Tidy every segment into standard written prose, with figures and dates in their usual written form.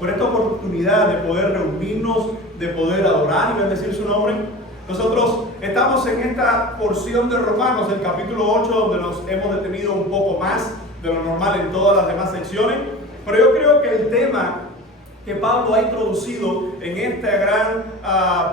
por esta oportunidad de poder reunirnos, de poder adorar y bendecir su nombre. Nosotros estamos en esta porción de Romanos, el capítulo 8, donde nos hemos detenido un poco más de lo normal en todas las demás secciones. Pero yo creo que el tema que Pablo ha introducido en esta gran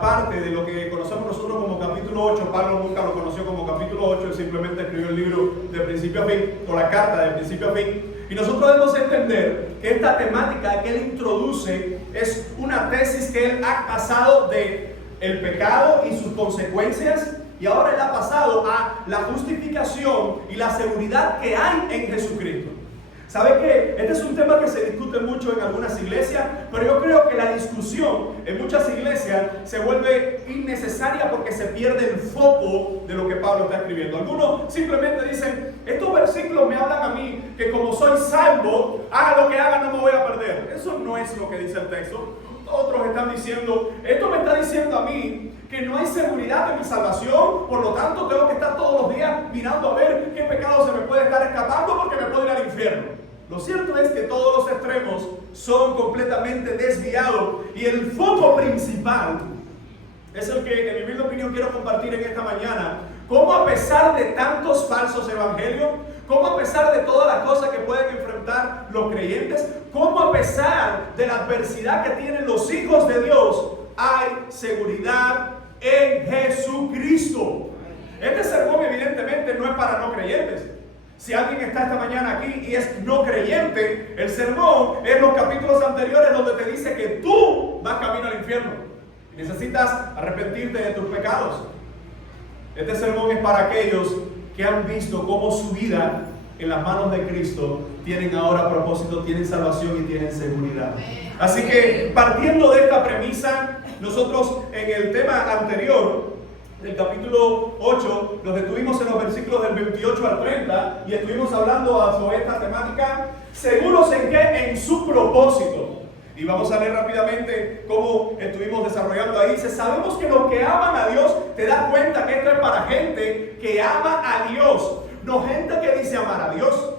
parte de lo que conocemos nosotros como capítulo 8, Pablo nunca lo conoció como capítulo 8, él simplemente escribió el libro de principio a fin, o la carta de principio a fin. Y nosotros debemos entender que esta temática que él introduce es una tesis que él ha pasado de el pecado y sus consecuencias, y ahora él ha pasado a la justificación y la seguridad que hay en Jesucristo. ¿Sabe qué? Este es un tema que se discute mucho en algunas iglesias, pero yo creo que la discusión en muchas iglesias se vuelve innecesaria porque se pierde el foco de lo que Pablo está escribiendo. Algunos simplemente dicen, estos versículos me hablan a mí que como soy salvo, haga lo que haga, no me voy a perder. Eso no es lo que dice el texto. Otros están diciendo, esto me está diciendo a mí que no hay seguridad en mi salvación, por lo tanto tengo que estar todos los días mirando a ver qué pecado se me puede estar escapando porque me puedo ir al infierno. Lo cierto es que todos los extremos son completamente desviados y el foco principal es el que en mi humilde opinión quiero compartir en esta mañana. Cómo a pesar de tantos falsos evangelios, cómo a pesar de todas las cosas que pueden enfrentar los creyentes, cómo a pesar de la adversidad que tienen los hijos de Dios, hay seguridad en Jesucristo. Este sermón evidentemente no es para no creyentes. Si alguien está esta mañana aquí y es no creyente, el sermón es los capítulos anteriores donde te dice que tú vas camino al infierno y necesitas arrepentirte de tus pecados. Este sermón es para aquellos que han visto cómo su vida en las manos de Cristo tienen ahora propósito, tienen salvación y tienen seguridad. Así que partiendo de esta premisa, nosotros en el tema anterior del capítulo 8 nos detuvimos en los versículos del 28 al 30 y estuvimos hablando sobre esta temática, seguros en qué, en su propósito. Y vamos a leer rápidamente cómo estuvimos desarrollando ahí. Dice, sabemos que los que aman a Dios, te das cuenta que esto es para gente que ama a Dios, no gente que dice amar a Dios,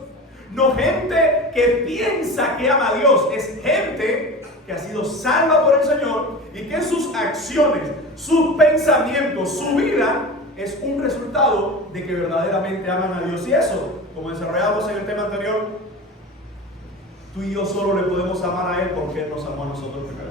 no gente que piensa que ama a Dios, es gente que ha sido salva por el Señor y que sus acciones, sus pensamientos, su vida es un resultado de que verdaderamente aman a Dios. Y eso, como desarrollamos en el tema anterior, tú y yo solo le podemos amar a Él porque Él nos amó a nosotros primero.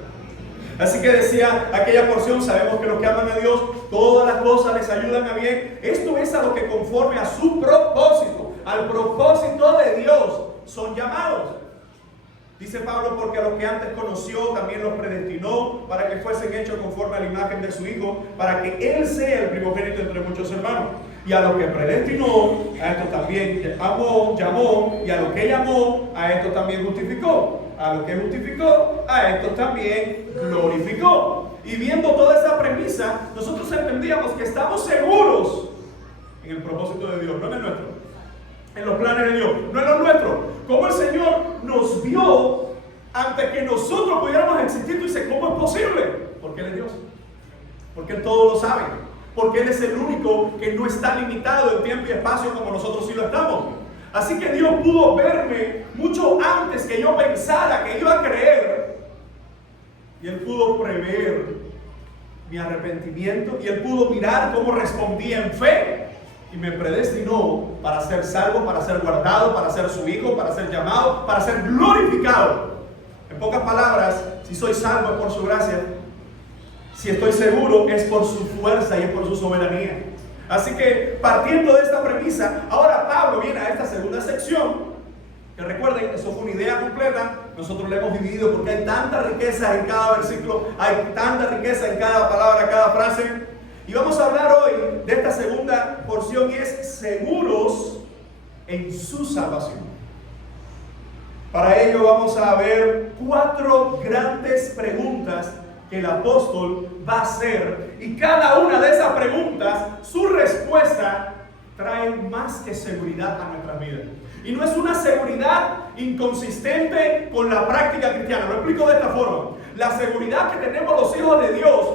Así que decía aquella porción, sabemos que los que aman a Dios, todas las cosas les ayudan a bien. Esto es a lo que conforme a su propósito, al propósito de Dios, son llamados. Dice Pablo, porque a los que antes conoció también los predestinó para que fuesen hechos conforme a la imagen de su Hijo, para que Él sea el primogénito entre muchos hermanos. Y a los que predestinó, a estos también llamó, y a los que llamó, a estos también justificó. A los que justificó, a estos también glorificó. Y viendo toda esa premisa, nosotros entendíamos que estamos seguros en el propósito de Dios, no en el nuestro, en los planes de Dios, no en los nuestros. Como el Señor nos vio antes que nosotros pudiéramos existir, tú dices, ¿cómo es posible? Porque Él es Dios, porque Él todo lo sabe, porque Él es el único que no está limitado en tiempo y espacio como nosotros sí lo estamos. Así que Dios pudo verme mucho antes que yo pensara que iba a creer, y Él pudo prever mi arrepentimiento, y Él pudo mirar cómo respondía en fe, y me predestinó para ser salvo, para ser guardado, para ser su hijo, para ser llamado, para ser glorificado. En pocas palabras, si soy salvo es por su gracia, si estoy seguro es por su fuerza y es por su soberanía. Así que partiendo de esta premisa, ahora Pablo viene a esta segunda sección, que recuerden, eso fue una idea completa, nosotros la hemos dividido porque hay tanta riqueza en cada versículo, hay tanta riqueza en cada palabra, cada frase. Y vamos a hablar hoy de esta segunda porción y es seguros en su salvación. Para ello vamos a ver 4 grandes preguntas que el apóstol va a hacer. Y cada una de esas preguntas, su respuesta trae más que seguridad a nuestras vidas. Y no es una seguridad inconsistente con la práctica cristiana. Lo explico de esta forma. La seguridad que tenemos los hijos de Dios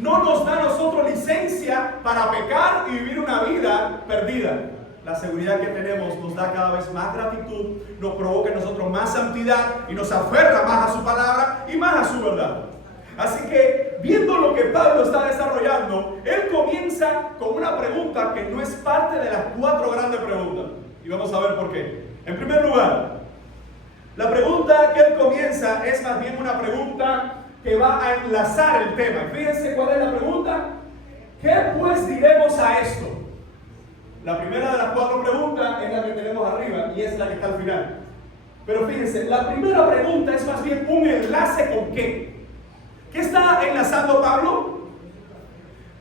no nos da a nosotros licencia para pecar y vivir una vida perdida. la seguridad que tenemos nos da cada vez más gratitud, nos provoca en nosotros más santidad y nos aferra más a su palabra y más a su verdad. Así que, viendo lo que Pablo está desarrollando, él comienza con una pregunta que no es parte de las 4 grandes preguntas. Y vamos a ver por qué. En primer lugar, la pregunta que él comienza es más bien una pregunta que va a enlazar el tema. Fíjense cuál es la pregunta. ¿Qué pues diremos a esto? La primera de las 4 preguntas es la que tenemos arriba y es la que está al final. Pero fíjense, la primera pregunta es más bien un enlace con qué. ¿Qué está enlazando Pablo?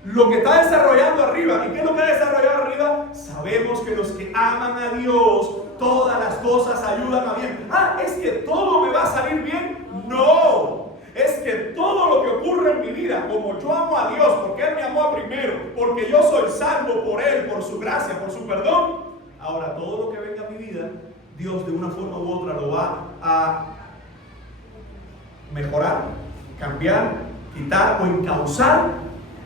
Lo que está desarrollando arriba. ¿Y qué es lo que ha desarrollado arriba? Sabemos que los que aman a Dios, todas las cosas ayudan a bien. ¿Es que todo me va a salir bien? No. Es que todo lo que ocurre en mi vida, como yo amo a Dios, porque Él me amó primero, porque yo soy salvo por Él, por su gracia, por su perdón, ahora todo lo que venga a mi vida, Dios de una forma u otra lo va a mejorar, cambiar, quitar o encauzar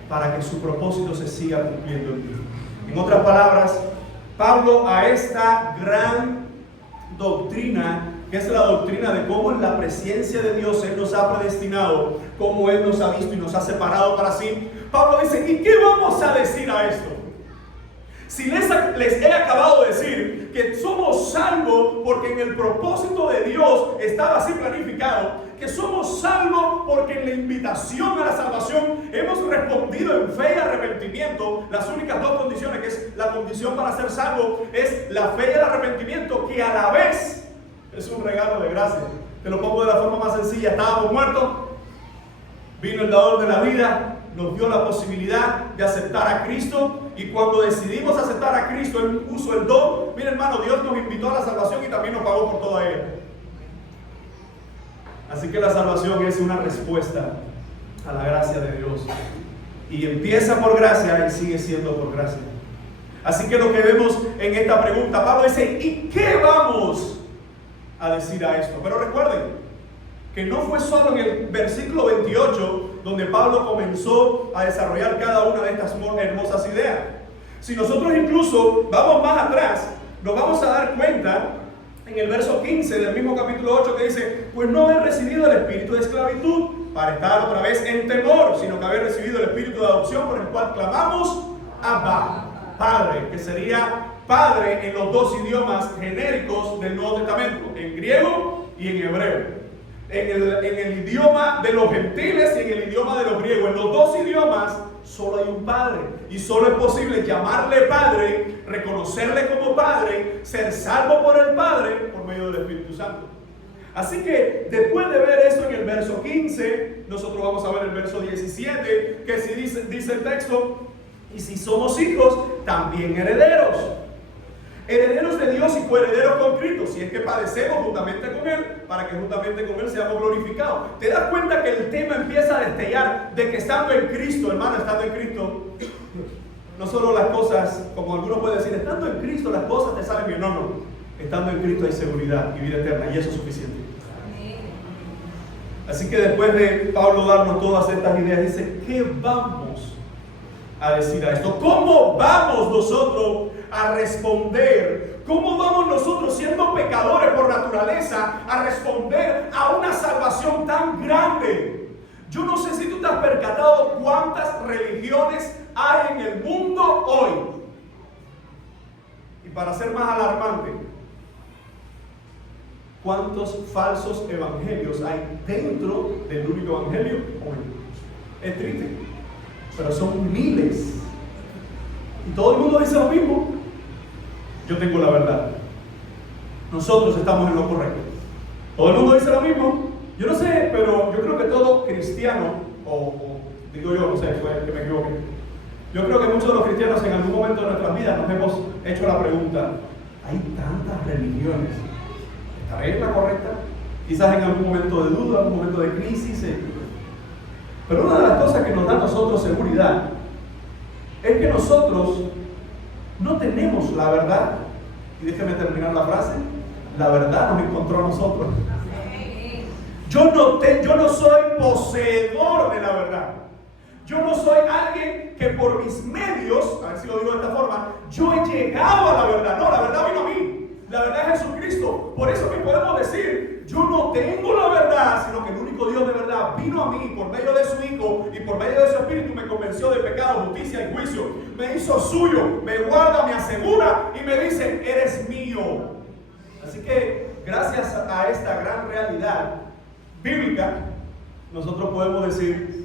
para que su propósito se siga cumpliendo en mí. En otras palabras, Pablo a esta gran doctrina, que es la doctrina de cómo en la presencia de Dios Él nos ha predestinado, cómo Él nos ha visto y nos ha separado para sí, Pablo dice, ¿y qué vamos a decir a esto? Si les he acabado de decir que somos salvos porque en el propósito de Dios estaba así planificado, que somos salvos porque en la invitación a la salvación hemos respondido en fe y arrepentimiento, las únicas 2 condiciones, que es la condición para ser salvo, es la fe y el arrepentimiento, que a la vez es un regalo de gracia. Te lo pongo de la forma más sencilla. Estábamos muertos, vino el dador de la vida, nos dio la posibilidad de aceptar a Cristo, y cuando decidimos aceptar a Cristo, Él usó el don. Mira, hermano, Dios nos invitó a la salvación y también nos pagó por toda ella. Así que la salvación es una respuesta a la gracia de Dios, y empieza por gracia y sigue siendo por gracia. Así que lo que vemos en esta pregunta, Pablo dice, ¿y qué vamos a decir a esto? Pero recuerden que no fue solo en el versículo 28 donde Pablo comenzó a desarrollar cada una de estas hermosas ideas. Si nosotros incluso vamos más atrás, nos vamos a dar cuenta en el verso 15 del mismo capítulo 8 que dice, pues no habéis recibido el espíritu de esclavitud para estar otra vez en temor, sino que habéis recibido el espíritu de adopción por el cual clamamos Abba, Padre, que sería Padre en los 2 idiomas genéricos del Nuevo Testamento, en griego y en hebreo. En el idioma de los gentiles y en el idioma de los griegos, en los 2 idiomas solo hay un Padre, y solo es posible llamarle Padre, reconocerle como Padre, ser salvo por el Padre por medio del Espíritu Santo. Así que después de ver esto en el verso 15, nosotros vamos a ver el verso 17, que si dice el texto, y si somos hijos, también herederos. Herederos de Dios y coherederos con Cristo, si es que padecemos juntamente con Él, para que juntamente con Él seamos glorificados. ¿Te das cuenta que el tema empieza a destellar de que estando en Cristo, hermano, estando en Cristo, no solo las cosas, como algunos pueden decir, estando en Cristo las cosas te salen bien? No, estando en Cristo hay seguridad y vida eterna, y eso es suficiente. Así que después de Pablo darnos todas estas ideas, dice, ¿qué vamos a decir a esto? ¿Cómo vamos nosotros a responder? ¿Cómo vamos nosotros, siendo pecadores por naturaleza, a responder a una salvación tan grande? Yo no sé si tú te has percatado cuántas religiones hay en el mundo hoy. Y para ser más alarmante, ¿cuántos falsos evangelios hay dentro del único evangelio hoy? Es triste, pero son miles. Y todo el mundo dice lo mismo. Yo tengo la verdad. Nosotros estamos en lo correcto. Todo el mundo dice lo mismo. Yo no sé, pero yo creo que todo cristiano, o digo yo, no sé, puede que me equivoque. Yo creo que muchos de los cristianos en algún momento de nuestras vidas nos hemos hecho la pregunta, hay tantas religiones, ¿estaré en la correcta? Quizás en algún momento de duda, en algún momento de crisis. Pero una de las cosas que nos da a nosotros seguridad es que nosotros no tenemos la verdad. Y déjeme terminar la frase. La verdad nos encontró a nosotros. Yo no soy poseedor de la verdad. Yo no soy alguien que por mis medios, a ver si lo digo de esta forma, yo he llegado a la verdad. No, la verdad vino a mí. La verdad es Jesucristo. Por eso que podemos decir, yo no tengo la verdad, sino que el único Dios de verdad vino a mí por medio de su Hijo y por medio de su Espíritu me convenció de pecado, justicia y juicio. Me hizo suyo, me guarda, me asegura y me dice, eres mío. Así que gracias a esta gran realidad bíblica, nosotros podemos decir,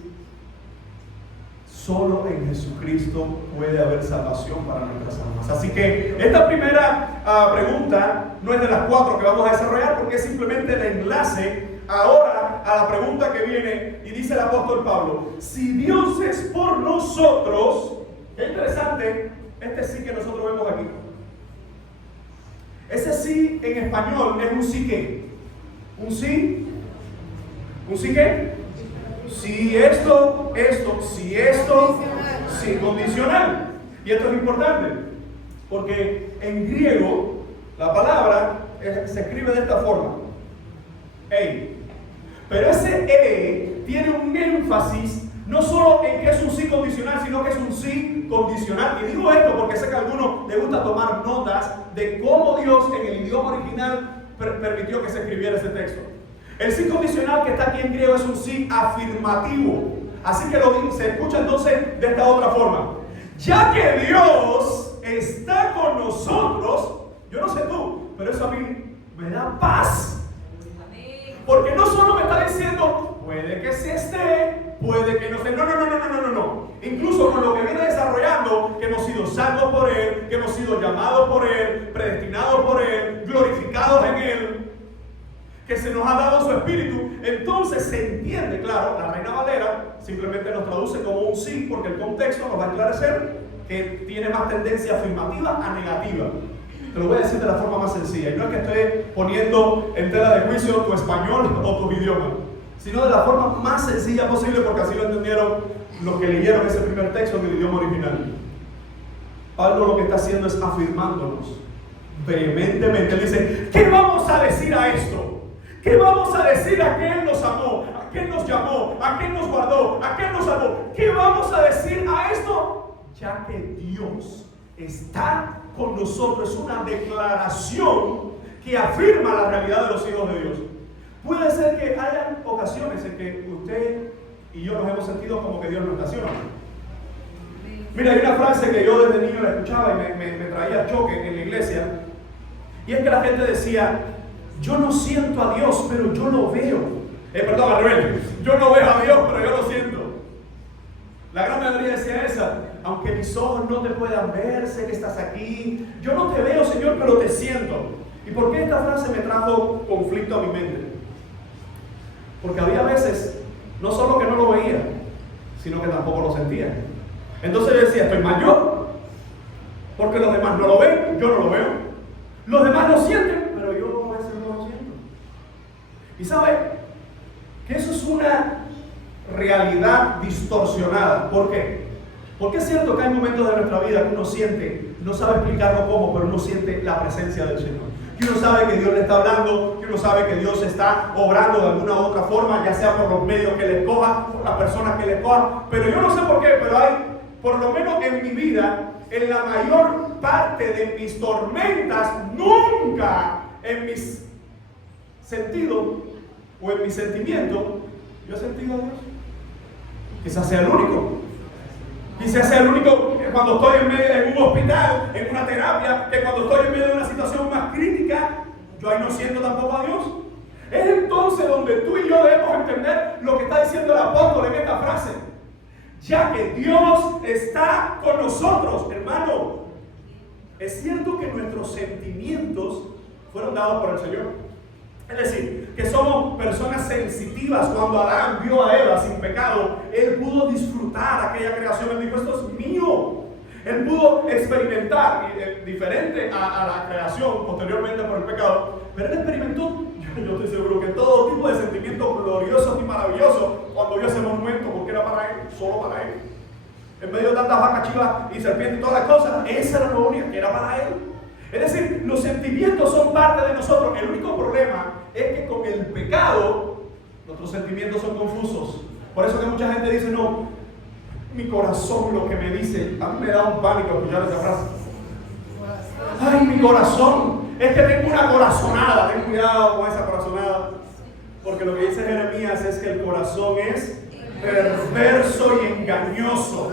solo en Jesucristo puede haber salvación para nuestras almas. Así que esta primera pregunta no es de las 4 que vamos a desarrollar, porque es simplemente el enlace ahora a la pregunta que viene, y dice el apóstol Pablo, si Dios es por nosotros, es interesante, este sí que nosotros vemos aquí. Ese sí en español es un sí que. ¿Un sí? ¿Un sí qué? Si esto, si esto, sí, condicional. Y esto es importante, porque en griego la palabra se escribe de esta forma, ei. Pero ese e tiene un énfasis no solo en que es un sí condicional, sino que es un sí condicional. Y digo esto porque sé que a algunos les gusta tomar notas de cómo Dios en el idioma original permitió que se escribiera ese texto. El sí condicional que está aquí en griego es un sí afirmativo. Así que se escucha entonces de esta otra forma. Ya que Dios está con nosotros, yo no sé tú, pero eso a mí me da paz. Porque no solo me está diciendo, puede que sí esté, puede que no esté. No. Incluso con lo que viene desarrollando, que hemos sido salvos por Él, que hemos sido llamados por Él, predestinados por Él, glorificados en Él, que se nos ha dado su Espíritu, entonces se entiende, claro, la Reina Valera simplemente nos traduce como un sí, porque el contexto nos va a esclarecer que tiene más tendencia afirmativa a negativa. Te lo voy a decir de la forma más sencilla, y no es que esté poniendo en tela de juicio tu español o tu idioma, sino de la forma más sencilla posible, porque así lo entendieron los que leyeron ese primer texto en el idioma original. Pablo lo que está haciendo es afirmándonos vehementemente. Él dice, ¿qué vamos a decir a esto? ¿Qué vamos a decir a que Él nos amó, a que Él nos llamó, a que Él nos guardó, a que Él nos salvó? ¿Qué vamos a decir a esto? Ya que Dios está con nosotros. Es una declaración que afirma la realidad de los hijos de Dios. Puede ser que haya ocasiones en que usted y yo nos hemos sentido como que Dios no estaciona. Mira, hay una frase que yo desde niño la escuchaba y me traía choque en la iglesia, y es que la gente decía, yo no siento a Dios, pero yo lo veo. Perdón, al revés. Yo no veo a Dios, pero yo lo siento. La gran mayoría decía esa. Aunque mis ojos no te puedan ver, sé que estás aquí. Yo no te veo, Señor, pero te siento. ¿Y por qué esta frase me trajo conflicto a mi mente? Porque había veces, no solo que no lo veía, sino que tampoco lo sentía. Entonces yo decía, estoy mal yo, porque los demás no lo ven, yo no lo veo. Los demás lo sienten, pero yo a veces no lo siento. Y sabe que eso es una realidad distorsionada. ¿Por qué? Porque es cierto que hay momentos de nuestra vida que uno siente, no sabe explicarlo cómo, pero uno siente la presencia del Señor. Que uno sabe que Dios le está hablando, que uno sabe que Dios está obrando de alguna u otra forma, ya sea por los medios que le escoja, por las personas que le escoja. Pero yo no sé por qué, pero hay, por lo menos en mi vida, en la mayor parte de mis tormentas, nunca en mis sentidos o en mis sentimientos, yo he sentido a Dios. Quizás sea el único. Quizás sea el único que cuando estoy en medio de un hospital, en una terapia, que cuando estoy en medio de una situación más crítica, yo ahí no siento tampoco a Dios. Es entonces donde tú y yo debemos entender lo que está diciendo el apóstol en esta frase. Ya que Dios está con nosotros, hermano. Es cierto que nuestros sentimientos fueron dados por el Señor. Es decir, que somos personas sensitivas. Cuando Adán vio a Eva sin pecado, él pudo disfrutar aquella creación. Él dijo, esto es mío. Él pudo experimentar, diferente a la creación posteriormente por el pecado, pero él experimentó, yo estoy seguro que todo tipo de sentimientos gloriosos y maravillosos cuando vio ese monumento, porque era para él, solo para él. En medio de tantas vacas, chivas y serpientes y todas las cosas, esa era lo único que era para él. Es decir, los sentimientos son parte de nosotros. El único problema es que con el pecado nuestros sentimientos son confusos. Por eso que mucha gente dice, no, mi corazón lo que me dice. A mí me da un pánico escuchar esa frase. Ay, mi corazón, es que tengo una corazonada. Ten cuidado con esa corazonada, porque lo que dice Jeremías es que el corazón es perverso y engañoso.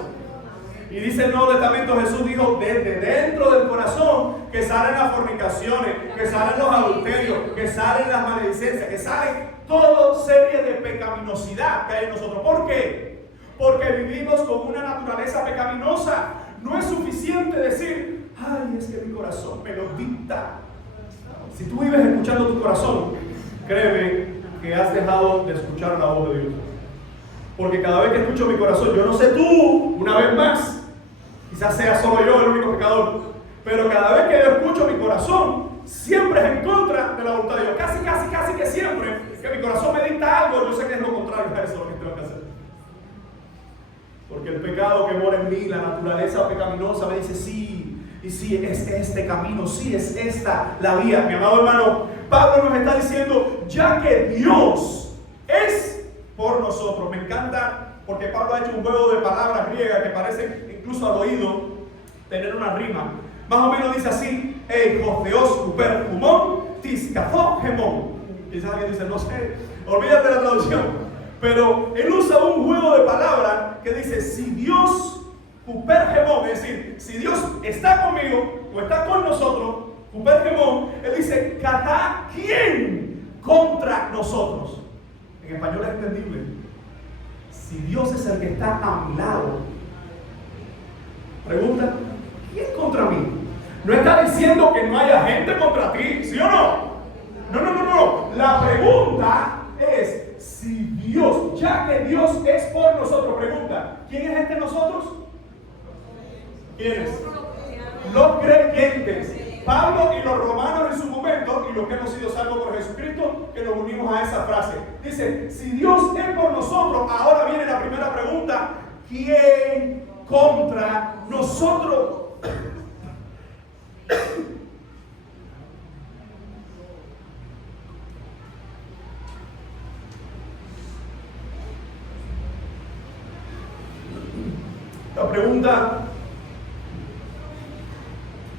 Y dice el Nuevo Testamento, Jesús dijo, desde dentro del corazón que salen las fornicaciones, que salen los adulterios, que salen las maledicencias, que salen toda serie de pecaminosidad que hay en nosotros. ¿Por qué? Porque vivimos con una naturaleza pecaminosa. No es suficiente decir, ay, es que mi corazón me lo dicta. Si tú vives escuchando tu corazón, créeme que has dejado de escuchar la voz de Dios. Porque cada vez que escucho mi corazón, yo no sé tú, una vez más, quizás sea solo yo el único pecador, pero cada vez que yo escucho mi corazón, siempre es en contra de la voluntad de Dios. Casi que siempre que mi corazón me dicta algo, yo sé que es lo contrario a eso lo que tengo que hacer. Porque el pecado que mora en mí, la naturaleza pecaminosa, me dice sí, y sí, es este camino, sí, es esta la vía. Mi amado hermano, Pablo nos está diciendo, ya que Dios es por nosotros. Me encanta porque Pablo ha hecho un juego de palabras griegas que parecen incluso al oído tener una rima. Más o menos dice así: Joseos Cuper Humón Tiscafó Gemón. Quizás alguien dice, no sé, olvídate de la traducción. Pero él usa un juego de palabras que dice: si Dios Cuper Gemón, es decir, si Dios está conmigo o está con nosotros, Cuper Gemón, él dice: ¿cada quién contra nosotros? En español es entendible. Si Dios es el que está a mi lado, pregunta, ¿quién contra mí? No está diciendo que no haya gente contra ti, ¿sí o no? No. La pregunta es, si Dios, ya que Dios es por nosotros, pregunta, ¿quién es este nosotros? ¿Quiénes? Los creyentes. Pablo y los romanos en su momento, y los que hemos sido salvos por Jesucristo, que nos unimos a esa frase. Dice, si Dios es por nosotros, ahora viene la primera pregunta: ¿quién contra nosotros?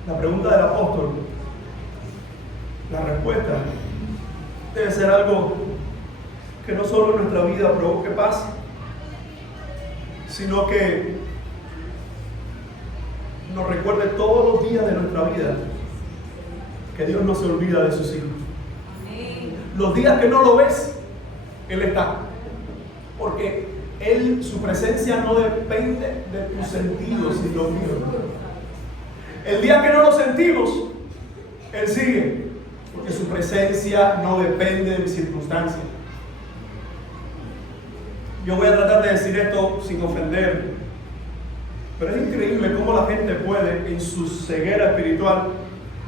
La pregunta del apóstol, la respuesta debe ser algo que no solo en nuestra vida provoque paz, sino que nos recuerde todos los días de nuestra vida que Dios no se olvida de sus hijos. Los días que no lo ves, Él está. Porque su presencia no depende de tus sentidos y los míos. El día que no lo sentimos, Él sigue. Porque su presencia no depende de mis circunstancias. Yo voy a tratar de decir esto sin ofender, pero es increíble cómo la gente puede, en su ceguera espiritual,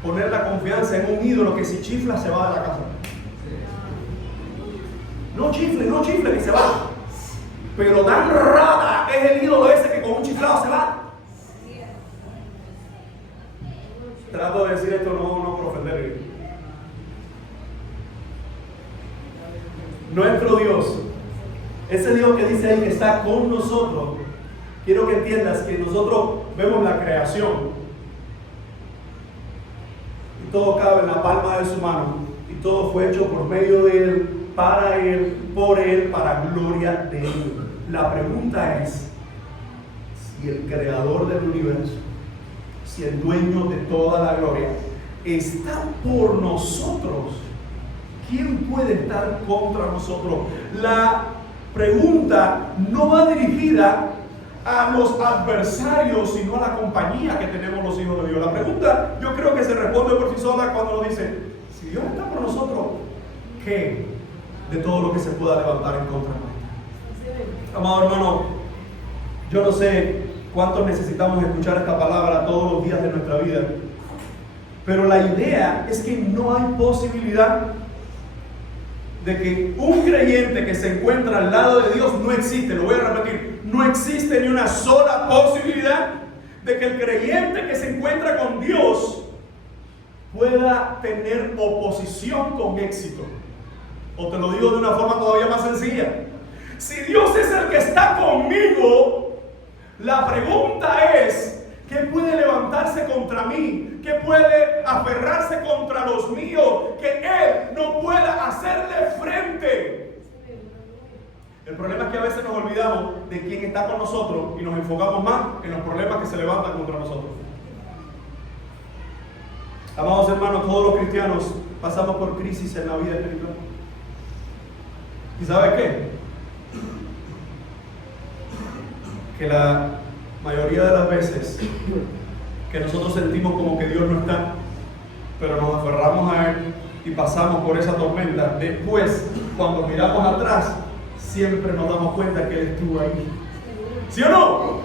poner la confianza en un ídolo que si chifla se va de la casa. No chifle, que se va. Pero tan rara es el ídolo ese que con un chiflado se va. Trato de decir esto no por ofender. Nuestro Dios, ese Dios que dice ahí que está con nosotros, quiero que entiendas que nosotros vemos la creación y todo cabe en la palma de su mano y todo fue hecho por medio de Él, para Él, por Él, para gloria de Él. La pregunta es, si el creador del universo, si el dueño de toda la gloria está por nosotros, ¿quién puede estar contra nosotros? La pregunta no va dirigida a los adversarios, sino a la compañía que tenemos los hijos de Dios. La pregunta yo creo que se responde por sí sola cuando nos dice, si Dios está por nosotros, ¿qué de todo lo que se pueda levantar en contra nuestra? Amado hermano, yo no sé cuántos necesitamos escuchar esta palabra todos los días de nuestra vida, pero la idea es que no hay posibilidad de que un creyente que se encuentra al lado de Dios no existe. Lo voy a repetir, no existe ni una sola posibilidad de que el creyente que se encuentra con Dios pueda tener oposición con éxito. O te lo digo de una forma todavía más sencilla: si Dios es el que está conmigo, La pregunta es, ¿qué puede levantarse contra mí? ¿Qué puede aferrarse contra los míos? Que Él no pueda hacerle frente. El problema es que a veces nos olvidamos de quién está con nosotros y nos enfocamos más en los problemas que se levantan contra nosotros. Amados hermanos, todos los cristianos pasamos por crisis en la vida espiritual. ¿Y sabe qué? Que la mayoría de las veces que nosotros sentimos como que Dios no está, pero nos aferramos a Él y pasamos por esa tormenta, después, cuando miramos atrás, siempre nos damos cuenta que Él estuvo ahí. ¿Sí o no?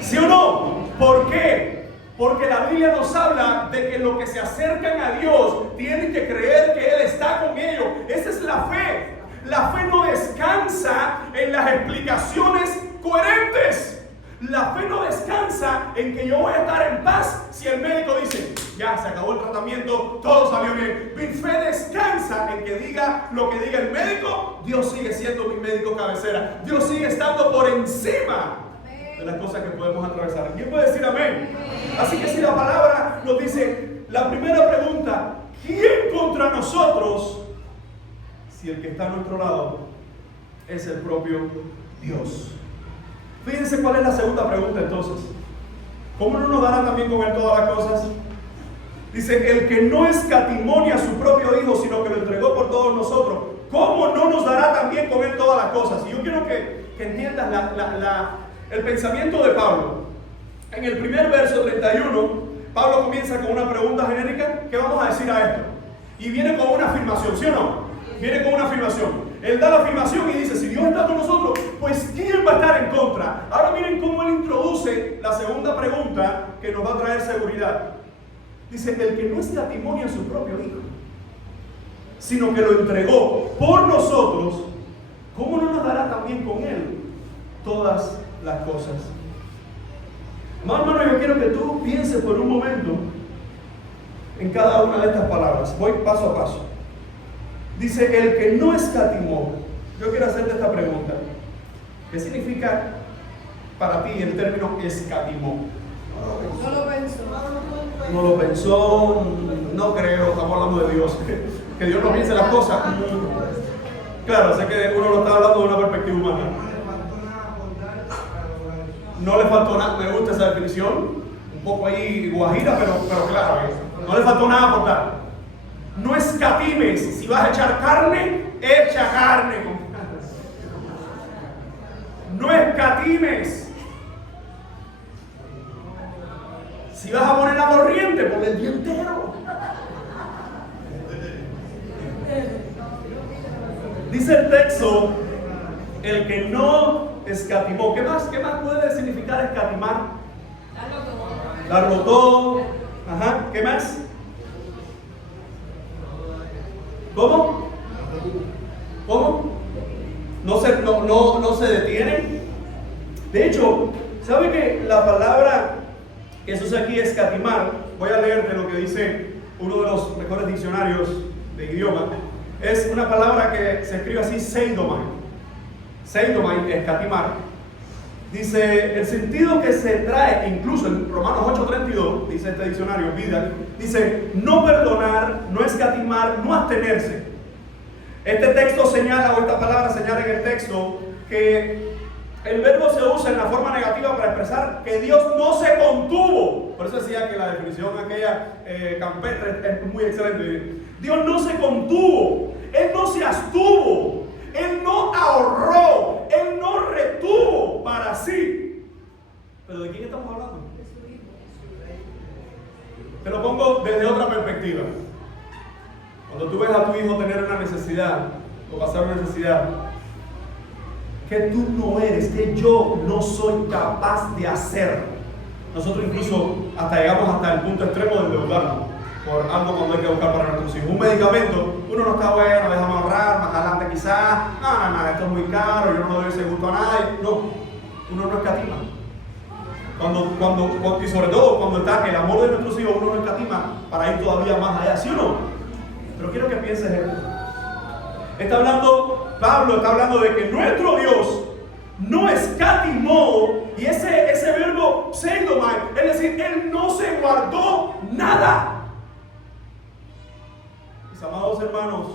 ¿Sí o no? ¿Por qué? Porque la Biblia nos habla de que los que se acercan a Dios tienen que creer que Él está con ellos. Esa es la fe. La fe no descansa en las explicaciones coherentes. La fe no descansa en que yo voy a estar en paz si el médico dice, ya se acabó el tratamiento, todo salió bien. Mi fe descansa en que diga lo que diga el médico. Dios sigue siendo mi médico cabecera. Dios sigue estando por encima de las cosas que podemos atravesar. ¿Quién puede decir amén? Así que si la palabra nos dice, la primera pregunta, ¿quién contra nosotros? Si el que está a nuestro lado es el propio Dios. Fíjense cuál es la segunda pregunta entonces. ¿Cómo no nos dará también con Él todas las cosas? Dice, el que no escatimó a su propio Hijo, sino que lo entregó por todos nosotros, ¿cómo no nos dará también con Él todas las cosas? Y yo quiero que entiendas el pensamiento de Pablo. En el primer verso 31, Pablo comienza con una pregunta genérica. ¿Qué vamos a decir a esto? Y viene con una afirmación, ¿sí o no? Viene con una afirmación. Él da la afirmación y dice, si Dios está con nosotros, pues ¿quién va a estar en contra? Ahora miren cómo él introduce la segunda pregunta que nos va a traer seguridad. Dice, el que no escatimó a su propio Hijo, sino que lo entregó por nosotros, ¿cómo no nos dará también con Él todas las cosas? Hermano, yo quiero que tú pienses por un momento en cada una de estas palabras. Voy paso a paso. Dice, el que no escatimó. Yo quiero hacerte esta pregunta. ¿Qué significa para ti el término escatimó? No lo pensó. No lo pensó, no creo, estamos hablando de Dios. Que Dios no piense las cosas. Claro, sé que uno lo está hablando de una perspectiva humana. No le faltó nada, me gusta esa definición. Un poco ahí guajira, pero claro, no le faltó nada por dar. No escatimes. Si vas a echar carne, echa carne. No escatimes. Si vas a poner la corriente, pon el día entero. Dice el texto, el que no escatimó. ¿Qué más puede significar escatimar? Darlo todo. Ajá. ¿Qué más? ¿Cómo? ¿Cómo? No se detiene. De hecho, ¿sabe que la palabra que se usa aquí, escatimar? Voy a leerte lo que dice uno de los mejores diccionarios de idioma. Es una palabra que se escribe así, seidomai. Seidomai, escatimar. Dice, el sentido que se trae, incluso en Romanos 8:32, dice este diccionario, Vidal, dice, no perdonar, no escatimar, no abstenerse. Este texto señala, o esta palabra señala en el texto, que el verbo se usa en la forma negativa para expresar que Dios no se contuvo. Por eso decía que la definición aquella campestre es muy excelente. Dios no se contuvo, Él no se abstuvo, Él no ahorró, Él no retuvo para sí. ¿Pero de quién estamos hablando? Te lo pongo desde otra perspectiva. Cuando tú ves a tu hijo tener una necesidad o pasar una necesidad, que tú no eres, que yo no soy capaz de hacer. Nosotros incluso hasta llegamos hasta el punto extremo de endeudarnos por algo cuando hay que buscar para nuestros hijos. Un medicamento, uno no está bueno, déjame ahorrar, más adelante quizás, no, esto es muy caro, yo no le doy ese gusto a nadie. No, uno no escatima. Y sobre todo cuando está el amor de nuestros hijos, uno no escatima para ir todavía más allá, ¿sí o no? Pero quiero que pienses esto. Pablo está hablando de que nuestro Dios no escatimó, y ese verbo pseudomai, es decir, Él no se guardó nada. Mis amados hermanos,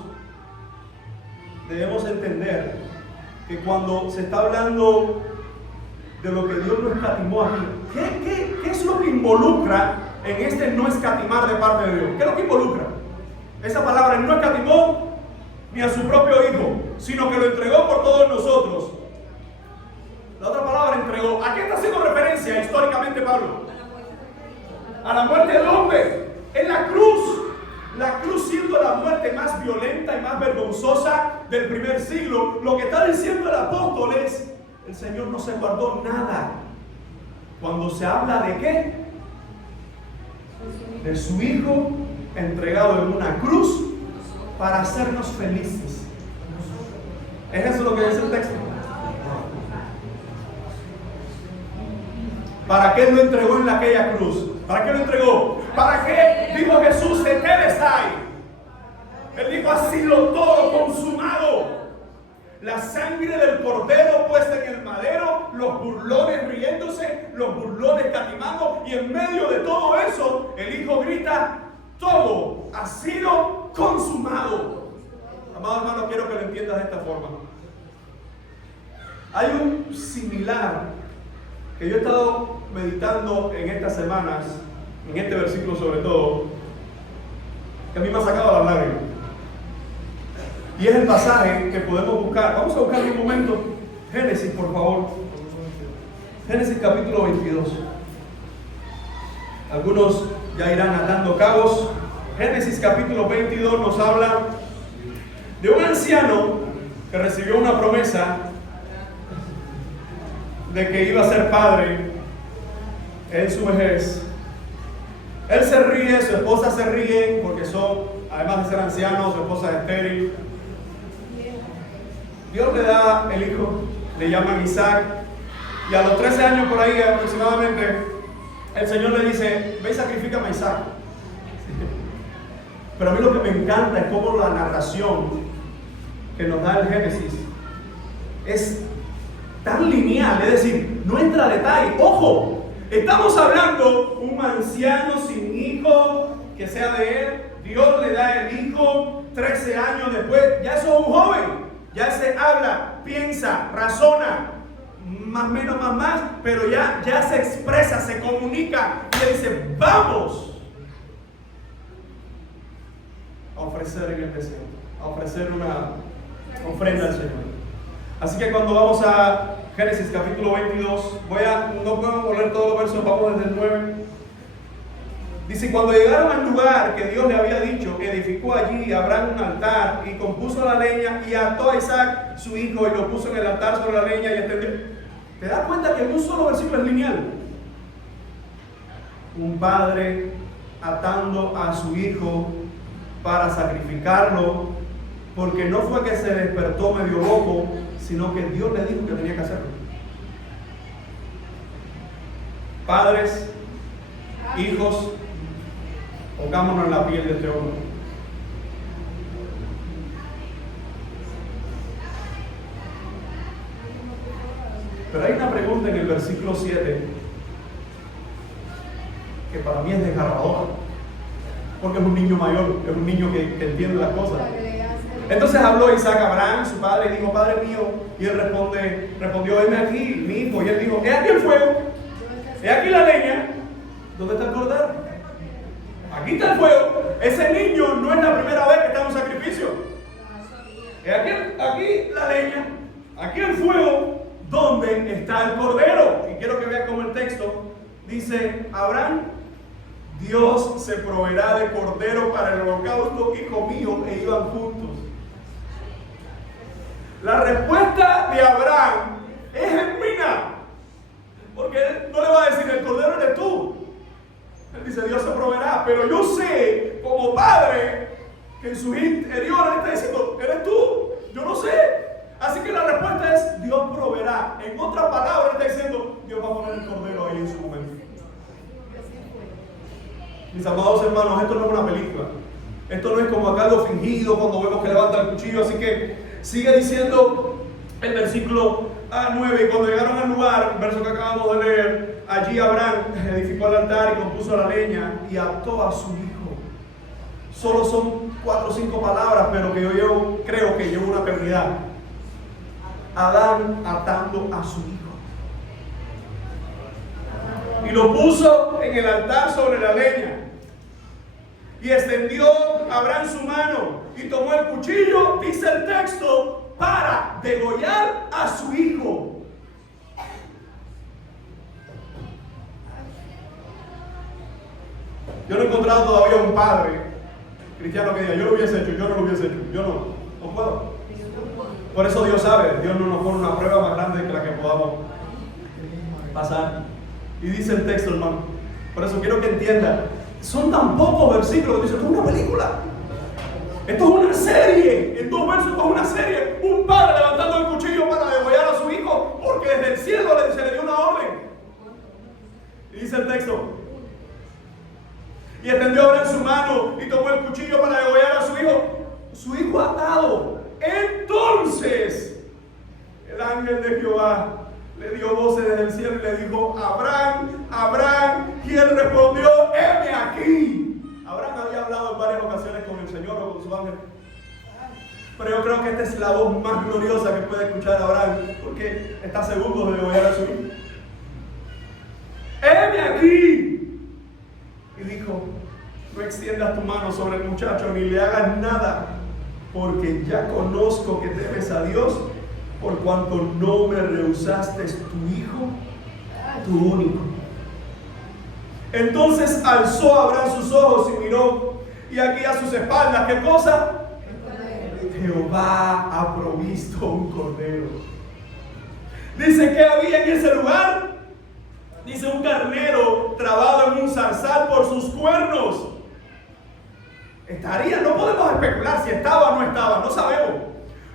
debemos entender que cuando se está hablando de lo que Dios no escatimó aquí, ¿qué es lo que involucra en este no escatimar de parte de Dios? ¿Qué es lo que involucra? Esa palabra, no escatimó ni a su propio Hijo, sino que lo entregó por todos nosotros. La otra palabra, entregó. ¿A qué está haciendo referencia históricamente Pablo? A la muerte del hombre en la cruz. La cruz siendo la muerte más violenta y más vergonzosa del primer siglo. Lo que está diciendo el apóstol es: el Señor no se guardó nada. Cuando se habla de ¿qué? De su Hijo entregado en una cruz para hacernos felices. ¿Es eso lo que dice el texto? ¿Para qué lo entregó en aquella cruz? ¿Para qué lo entregó? ¿Para qué dijo Jesús, tetelestai? Él dijo, ha sido todo consumado. La sangre del cordero puesta en el madero, los burlones riéndose, los burlones catimando, y en medio de todo eso, el Hijo grita, todo ha sido consumado. Amado hermano, quiero que lo entiendas de esta forma. Hay un similar que yo he estado meditando en estas semanas, en este versículo sobre todo, que a mí me ha sacado las lágrimas. Y es el pasaje que podemos buscar. Vamos a buscar un momento. Génesis, por favor. Génesis capítulo 22. Algunos ya irán atando cabos. Génesis capítulo 22 nos habla de un anciano que recibió una promesa de que iba a ser padre en su vejez. Él se ríe, su esposa se ríe, porque son, además de ser ancianos, su esposa es estéril. Dios le da el hijo, le llaman Isaac, y a los 13 años por ahí aproximadamente, el Señor le dice, ve y sacrifícame a Isaac. Pero a mí lo que me encanta es cómo la narración que nos da el Génesis es tan lineal, es decir, no entra a detalle. ¡Ojo! Estamos hablando un anciano sin hijo, que sea de él, Dios le da el hijo, 13 años después, ya eso es un joven, ya se habla, piensa, razona, más menos, más, pero ya se expresa, se comunica, y le dice, vamos a ofrecer en el desierto, a ofrecer una ofrenda al Señor. Así que cuando vamos a Génesis capítulo 22, no podemos leer todos los versos, vamos desde el 9. Dice, cuando llegaron al lugar que Dios le había dicho, edificó allí Abraham un altar y compuso la leña y ató a Isaac su hijo y lo puso en el altar sobre la leña y extendió. ¿Te das cuenta que en un solo versículo es lineal? Un padre atando a su hijo para sacrificarlo, porque no fue que se despertó medio loco, sino que Dios le dijo que tenía que hacerlo. Padres, hijos, pongámonos en la piel de este hombre. Pero hay una pregunta en el versículo 7 que para mí es desgarradora, porque es un niño mayor, es un niño que entiende las cosas. Entonces habló Isaac a Abraham, su padre, y dijo, Padre mío, y él respondió, heme aquí, mi hijo, y él dijo, he aquí el fuego, he aquí la leña, ¿dónde está el cordero? Aquí está el fuego. Ese niño no es la primera vez que está en un sacrificio. He aquí la leña, aquí el fuego, ¿dónde está el cordero? Y quiero que vean cómo el texto dice, Abraham, Dios se proveerá de cordero para el holocausto, hijo mío, e iban juntos. La respuesta de Abraham es genuina, porque él no le va a decir, el cordero eres tú. Él dice, Dios se proveerá, pero yo sé, como padre, que en su interior él está diciendo, eres tú, yo no sé. Así que la respuesta es, Dios proveerá. En otras palabras, está diciendo, Dios va a poner el cordero ahí en su momento. Mis amados hermanos, esto no es una película. Esto no es como acá algo fingido cuando vemos que levanta el cuchillo. Así que sigue diciendo el versículo 9, y cuando llegaron al lugar, verso que acabamos de leer, allí Abraham edificó el altar y compuso la leña y ató a su hijo. Solo son 4 o 5 palabras, pero que yo creo que lleva una eternidad. Adán atando a su hijo. Y lo puso en el altar sobre la leña. Y extendió Abraham su mano y tomó el cuchillo, dice el texto, para degollar a su hijo. Yo no he encontrado todavía un padre cristiano que diga, yo lo hubiese hecho, yo no lo hubiese hecho, yo no puedo. Por eso Dios sabe, Dios no nos pone una prueba más grande que la que podamos pasar. Y dice el texto, hermano, por eso quiero que entiendan, son tan pocos versículos que dicen, esto es una película, esto es una serie, en 2 versos esto es una serie, un padre levantando el cuchillo para degollar a su hijo, porque desde el cielo se le dio una orden. Y dice el texto, y extendió Abraham su mano y tomó el cuchillo para degollar a su hijo atado. Entonces el ángel de Jehová le dio voces desde el cielo y le dijo, Abraham, Abraham, y él respondió, heme aquí. Abraham había hablado en varias ocasiones con el Señor o con su ángel, pero yo creo que esta es la voz más gloriosa que puede escuchar Abraham, porque está a segundos de degollar a su hijo. Heme aquí. Y dijo, no extiendas tu mano sobre el muchacho ni le hagas nada, porque ya conozco que temes a Dios, por cuanto no me rehusaste tu hijo, tu único. Entonces alzó Abraham sus ojos y miró, y aquí a sus espaldas, ¿qué cosa? Jehová ha provisto un cordero. Dice, ¿qué había en ese lugar? Dice, un carnero trabado en un zarzal por sus cuernos. Estaría, no podemos especular si estaba o no estaba, no sabemos.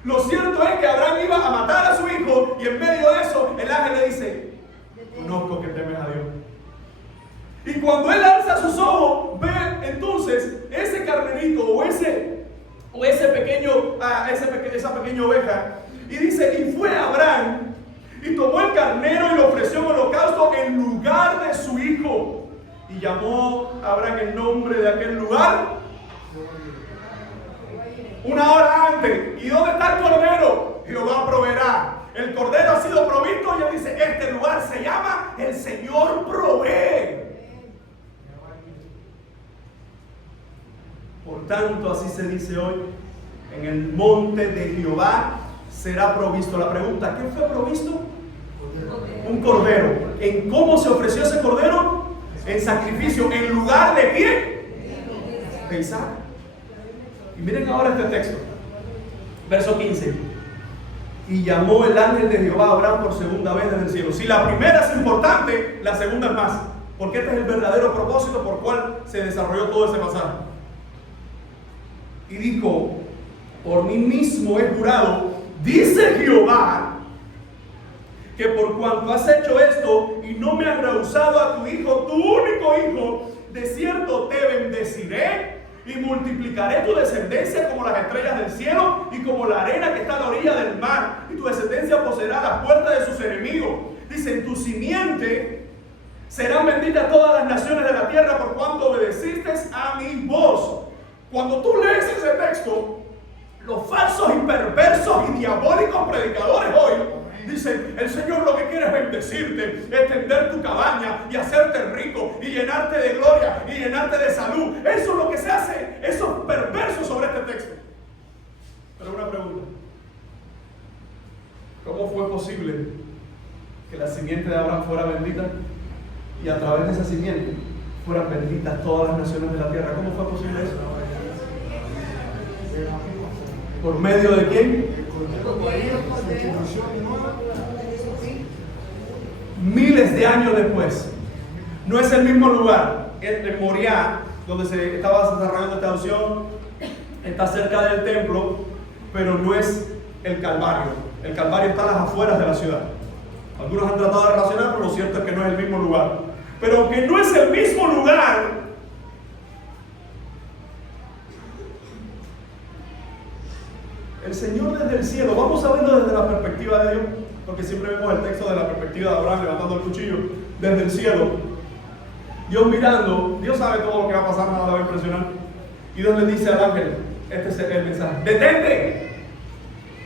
Lo cierto es que Abraham iba a matar a su hijo y en medio de eso el ángel le dice, conozco que temes a Dios. Y cuando él alza sus ojos, ve entonces ese carnerito o esa pequeña oveja, y dice, y fue Abraham y tomó el carnero y lo ofreció en holocausto en lugar de su hijo. Y llamó a Abraham el nombre de aquel lugar una hora antes. ¿Y dónde está el cordero? Jehová proveerá. El cordero ha sido provisto y él dice, este lugar se llama el Señor provee. Por tanto, así se dice hoy, en el monte de Jehová será provisto. La pregunta, ¿qué fue provisto? Un cordero. ¿En cómo se ofreció ese cordero? En sacrificio. ¿En lugar de quién? De Isaac. Y miren ahora este texto, verso 15. Y llamó el ángel de Jehová a Abraham por segunda vez desde el cielo. Si la primera es importante, la segunda es más, porque este es el verdadero propósito por cual se desarrolló todo ese pasaje. Y dijo, por mí mismo he jurado, dice Jehová, que por cuanto has hecho esto y no me has rehusado a tu hijo, tu único hijo, de cierto te bendeciré y multiplicaré tu descendencia como las estrellas del cielo y como la arena que está a la orilla del mar, y tu descendencia poseerá las puertas de sus enemigos. Dice, en tu simiente serán benditas todas las naciones de la tierra por cuanto obedeciste a mi voz. Cuando tú lees ese texto, los falsos y perversos y diabólicos predicadores hoy dicen, el Señor lo que quiere es bendecirte, extender tu cabaña y hacerte rico y llenarte de gloria y llenarte de salud. Eso es lo que se hace, esos perversos sobre este texto. Pero una pregunta, ¿cómo fue posible que la simiente de Abraham fuera bendita y a través de esa simiente fueran benditas todas las naciones de la tierra? ¿Cómo fue posible eso? ¿Por medio de quién? Miles de años después. No es el mismo lugar. En Moriah, donde se estaba desarrollando esta unción, está cerca del templo, pero no es el Calvario. El Calvario está a las afueras de la ciudad. Algunos han tratado de relacionar, pero lo cierto es que no es el mismo lugar. Pero aunque no es el mismo lugar, el Señor desde el cielo, vamos a verlo desde la perspectiva de Dios. porque siempre vemos el texto de la perspectiva de Abraham levantando el cuchillo desde el cielo. Dios mirando, Dios sabe todo lo que va a pasar, nada le va a impresionar. Y Dios le dice al ángel, este es el mensaje: detente,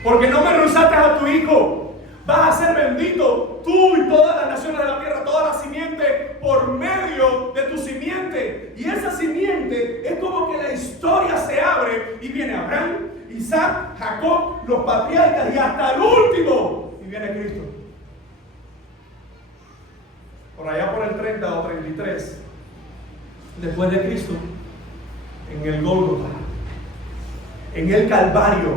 porque no me rehusaste a tu hijo. Vas a ser bendito tú y todas las naciones de la tierra, toda la simiente por medio de tu simiente. Y esa simiente es como que la historia se abre y viene Abraham, Isaac, Jacob, los patriarcas y hasta el último. Y viene Cristo. Por allá por el 30 o 33, después de Cristo, en el Gólgota, en el Calvario,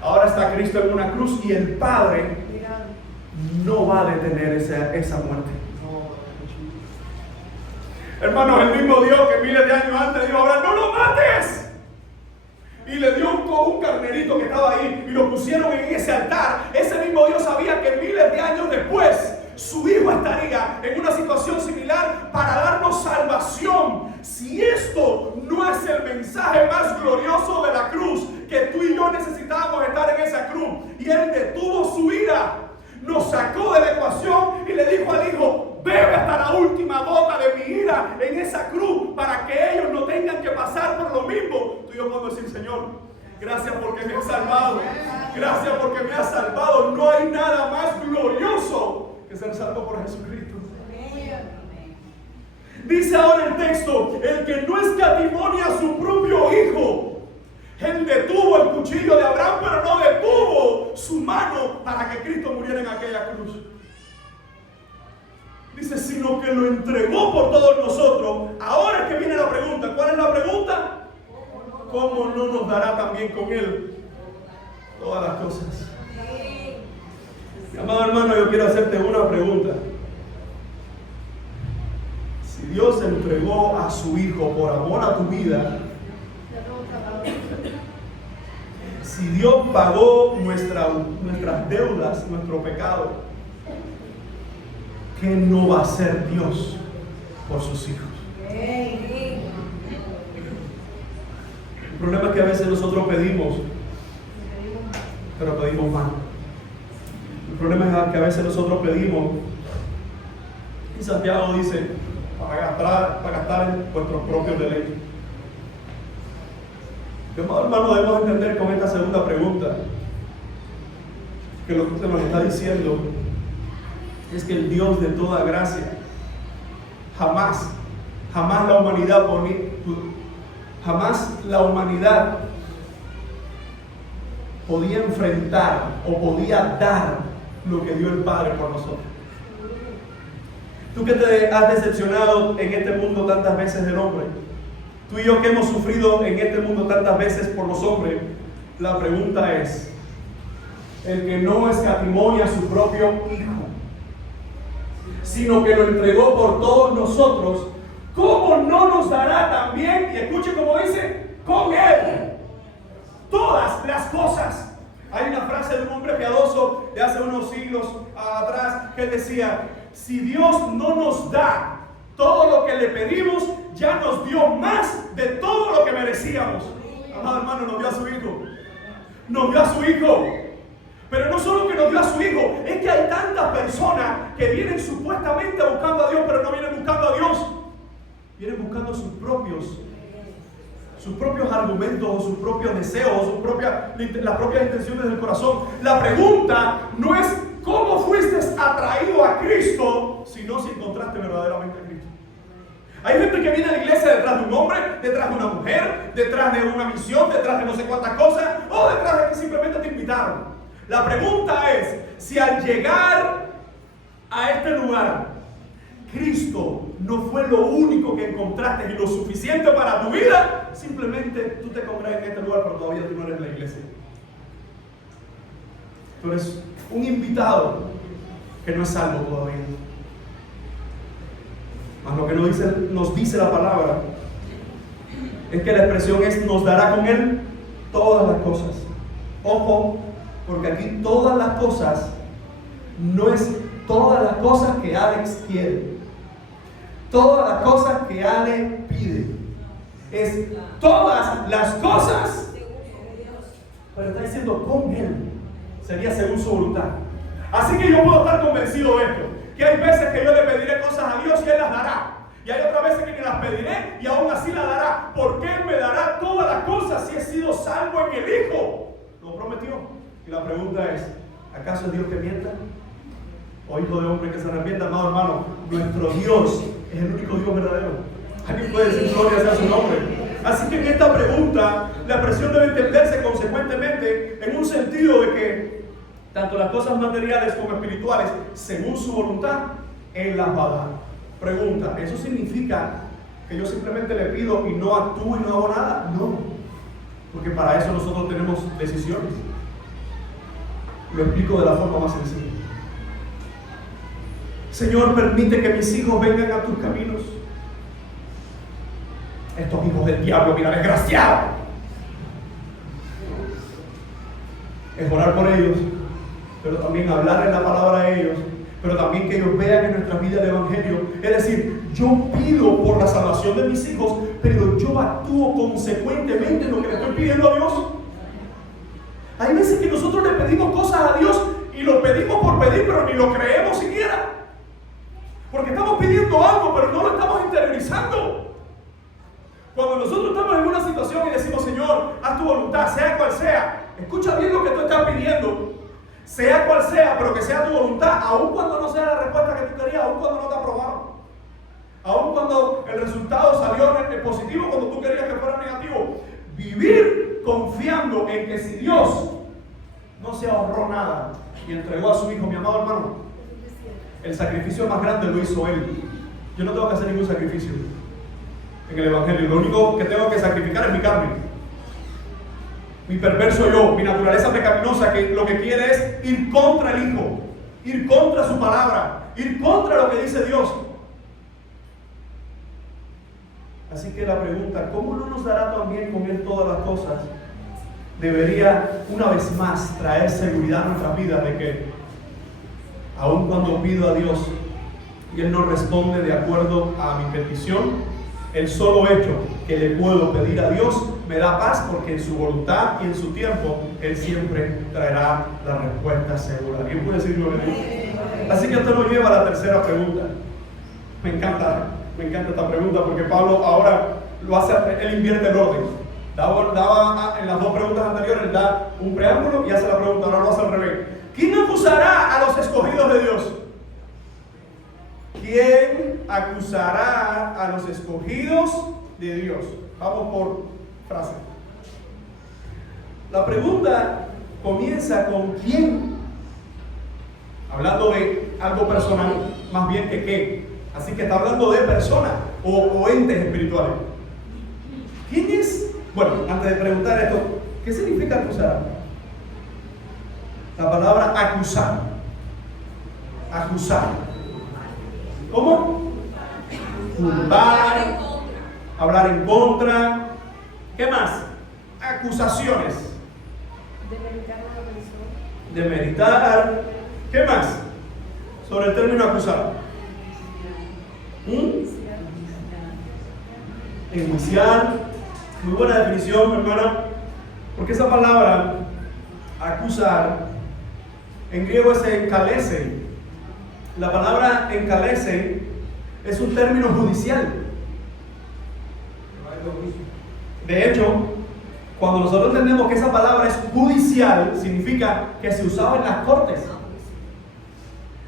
ahora está Cristo en una cruz y el Padre no va a detener esa muerte. Hermanos, el mismo Dios que miles de años antes dijo a Abraham: no lo mates. Y le dio un carnerito que estaba ahí y lo pusieron en ese altar. Ese mismo Dios sabía que miles de años después su hijo estaría en una situación similar para darnos salvación. Si esto no es el mensaje más glorioso de la cruz, que tú y yo necesitábamos estar en esa cruz, y Él detuvo su ira, nos sacó de la ecuación y le dijo al hijo: bebe hasta la última gota de mi ira en esa cruz para que ellos no tengan que pasar por lo mismo. Tú y yo podemos decir: Señor, gracias porque me has salvado. Gracias porque me has salvado. No hay nada más glorioso que ser salvo por Jesucristo. Dice ahora el texto: el que no escatimó a su propio hijo. Él detuvo el cuchillo de Abraham, pero no detuvo su mano para que Cristo muriera en aquella cruz. Dice: sino que lo entregó por todos nosotros. Ahora es que viene la pregunta. ¿Cuál es la pregunta? ¿Cómo no nos dará también con Él todas las cosas? Mi amado hermano, yo quiero hacerte una pregunta. Si Dios entregó a su Hijo por amor a tu vida, si Dios pagó nuestras deudas, nuestro pecado, ¿qué no va a hacer Dios por sus hijos? El problema es que a veces nosotros pedimos, pero pedimos mal. El problema es que a veces nosotros pedimos, y Santiago dice, para gastar en vuestros propios deleites. Hermano, debemos entender con esta segunda pregunta que lo que se nos está diciendo es que el Dios de toda gracia jamás la humanidad podía enfrentar o podía dar lo que dio el Padre por nosotros. Tú que te has decepcionado en este mundo tantas veces del hombre, tú y yo que hemos sufrido en este mundo tantas veces por los hombres, la pregunta es: el que no escatimó a su propio Hijo, sino que lo entregó por todos nosotros, ¿cómo no nos dará también, y escuche cómo dice, con Él todas las cosas? Hay una frase de un hombre piadoso de hace unos siglos atrás que decía: si Dios no nos da todo lo que le pedimos, ya nos dio más de todo lo que merecíamos. Amado hermano, nos dio a su Hijo. Nos dio a su Hijo. Pero no solo que nos dio a su Hijo, es que hay tantas personas que vienen supuestamente buscando a Dios, pero no vienen buscando a Dios. Vienen buscando sus propios argumentos, o sus propios deseos, o las propias intenciones del corazón. La pregunta no es cómo fuiste atraído a Cristo, sino si encontraste verdaderamente a Cristo. Hay gente que viene a la iglesia detrás de un hombre, detrás de una mujer, detrás de una misión, detrás de no sé cuántas cosas, o detrás de que simplemente te invitaron. La pregunta es si al llegar a este lugar, Cristo no fue lo único que encontraste y lo suficiente para tu vida. Simplemente tú te congregas en este lugar, pero todavía tú no eres la iglesia. Tú eres un invitado que no es salvo todavía. Mas lo que nos dice la palabra es que la expresión es: nos dará con Él todas las cosas. Ojo, porque aquí todas las cosas no es todas las cosas que Alex quiere, todas las cosas que Ale pide, es todas las cosas, pero está diciendo con Él, sería según su voluntad. Así que yo puedo estar convencido de esto, que hay veces que yo le pediré cosas a Dios y Él las dará. Y hay otras veces que ni las pediré y aún así las dará. Porque Él me dará todas las cosas si he sido salvo en el Hijo. Lo prometió. Y la pregunta es, ¿acaso es Dios que mienta? ¿O hijo de hombre que se arrepienta? No, hermano, nuestro Dios es el único Dios verdadero. ¿Alguien puede decir gloria sea su nombre? Así que en esta pregunta, la expresión debe entenderse consecuentemente en un sentido de que tanto las cosas materiales como espirituales, según su voluntad, Él las va a dar. Pregunta, ¿eso significa que yo simplemente le pido y no actúo y no hago nada? No, porque para eso nosotros tenemos decisiones. Lo explico de la forma más sencilla. Señor, permite que mis hijos vengan a tus caminos. Estos hijos del diablo, mira, desgraciado. Es orar por ellos, pero también hablar en la palabra a ellos, pero también que ellos vean en nuestra vida el Evangelio. Es decir, yo pido por la salvación de mis hijos, pero yo actúo consecuentemente en lo que le estoy pidiendo a Dios. Hay veces que nosotros le pedimos cosas a Dios y lo pedimos por pedir, pero ni lo creemos siquiera. Porque estamos pidiendo algo, pero no lo estamos interiorizando. Cuando nosotros estamos en una situación y decimos, Señor, haz tu voluntad, sea cual sea, escucha bien lo que tú estás pidiendo, sea cual sea, pero que sea tu voluntad, aun cuando no sea la respuesta que tú querías, aun cuando no te aprobaron, aun cuando el resultado salió positivo, cuando tú querías que fuera negativo. Vivir confiando en que si Dios no se ahorró nada y entregó a su Hijo, mi amado hermano, el sacrificio más grande lo hizo Él. Yo no tengo que hacer ningún sacrificio en el Evangelio. Lo único que tengo que sacrificar es mi carne, mi perverso yo, mi naturaleza pecaminosa, que lo que quiere es ir contra el Hijo, ir contra su palabra, ir contra lo que dice Dios. Así que la pregunta, ¿cómo no nos dará también con Él todas las cosas? Debería una vez más traer seguridad a nuestras vidas de que aun cuando pido a Dios y Él no responde de acuerdo a mi petición, el solo hecho que le puedo pedir a Dios me da paz, porque en su voluntad y en su tiempo Él siempre traerá la respuesta segura. ¿Quién puede decir gloria a Dios? Así que esto nos lleva a la tercera pregunta. Me encanta esta pregunta, porque Pablo ahora lo hace, él invierte el orden. Daba en las dos preguntas anteriores, él da un preámbulo y hace la pregunta, ahora lo hace al revés. ¿Quién acusará a los escogidos de Dios? ¿Quién acusará a los escogidos de Dios? Vamos por frase. La pregunta comienza con ¿quién? Hablando de algo personal, más bien que qué. Así que está hablando de personas o entes espirituales. ¿Quién es? Bueno, antes de preguntar esto, ¿qué significa acusar? La palabra acusar. Acusar. ¿Cómo? Culpar. Hablar en contra. ¿Qué más? Acusaciones. Demeritar. ¿Qué más? Sobre el término acusar. Enjuiciar. Muy buena definición, hermana. Porque esa palabra, acusar, en griego es enkalese. La palabra enkalese es un término judicial. De hecho, cuando nosotros entendemos que esa palabra es judicial, significa que se usaba en las cortes.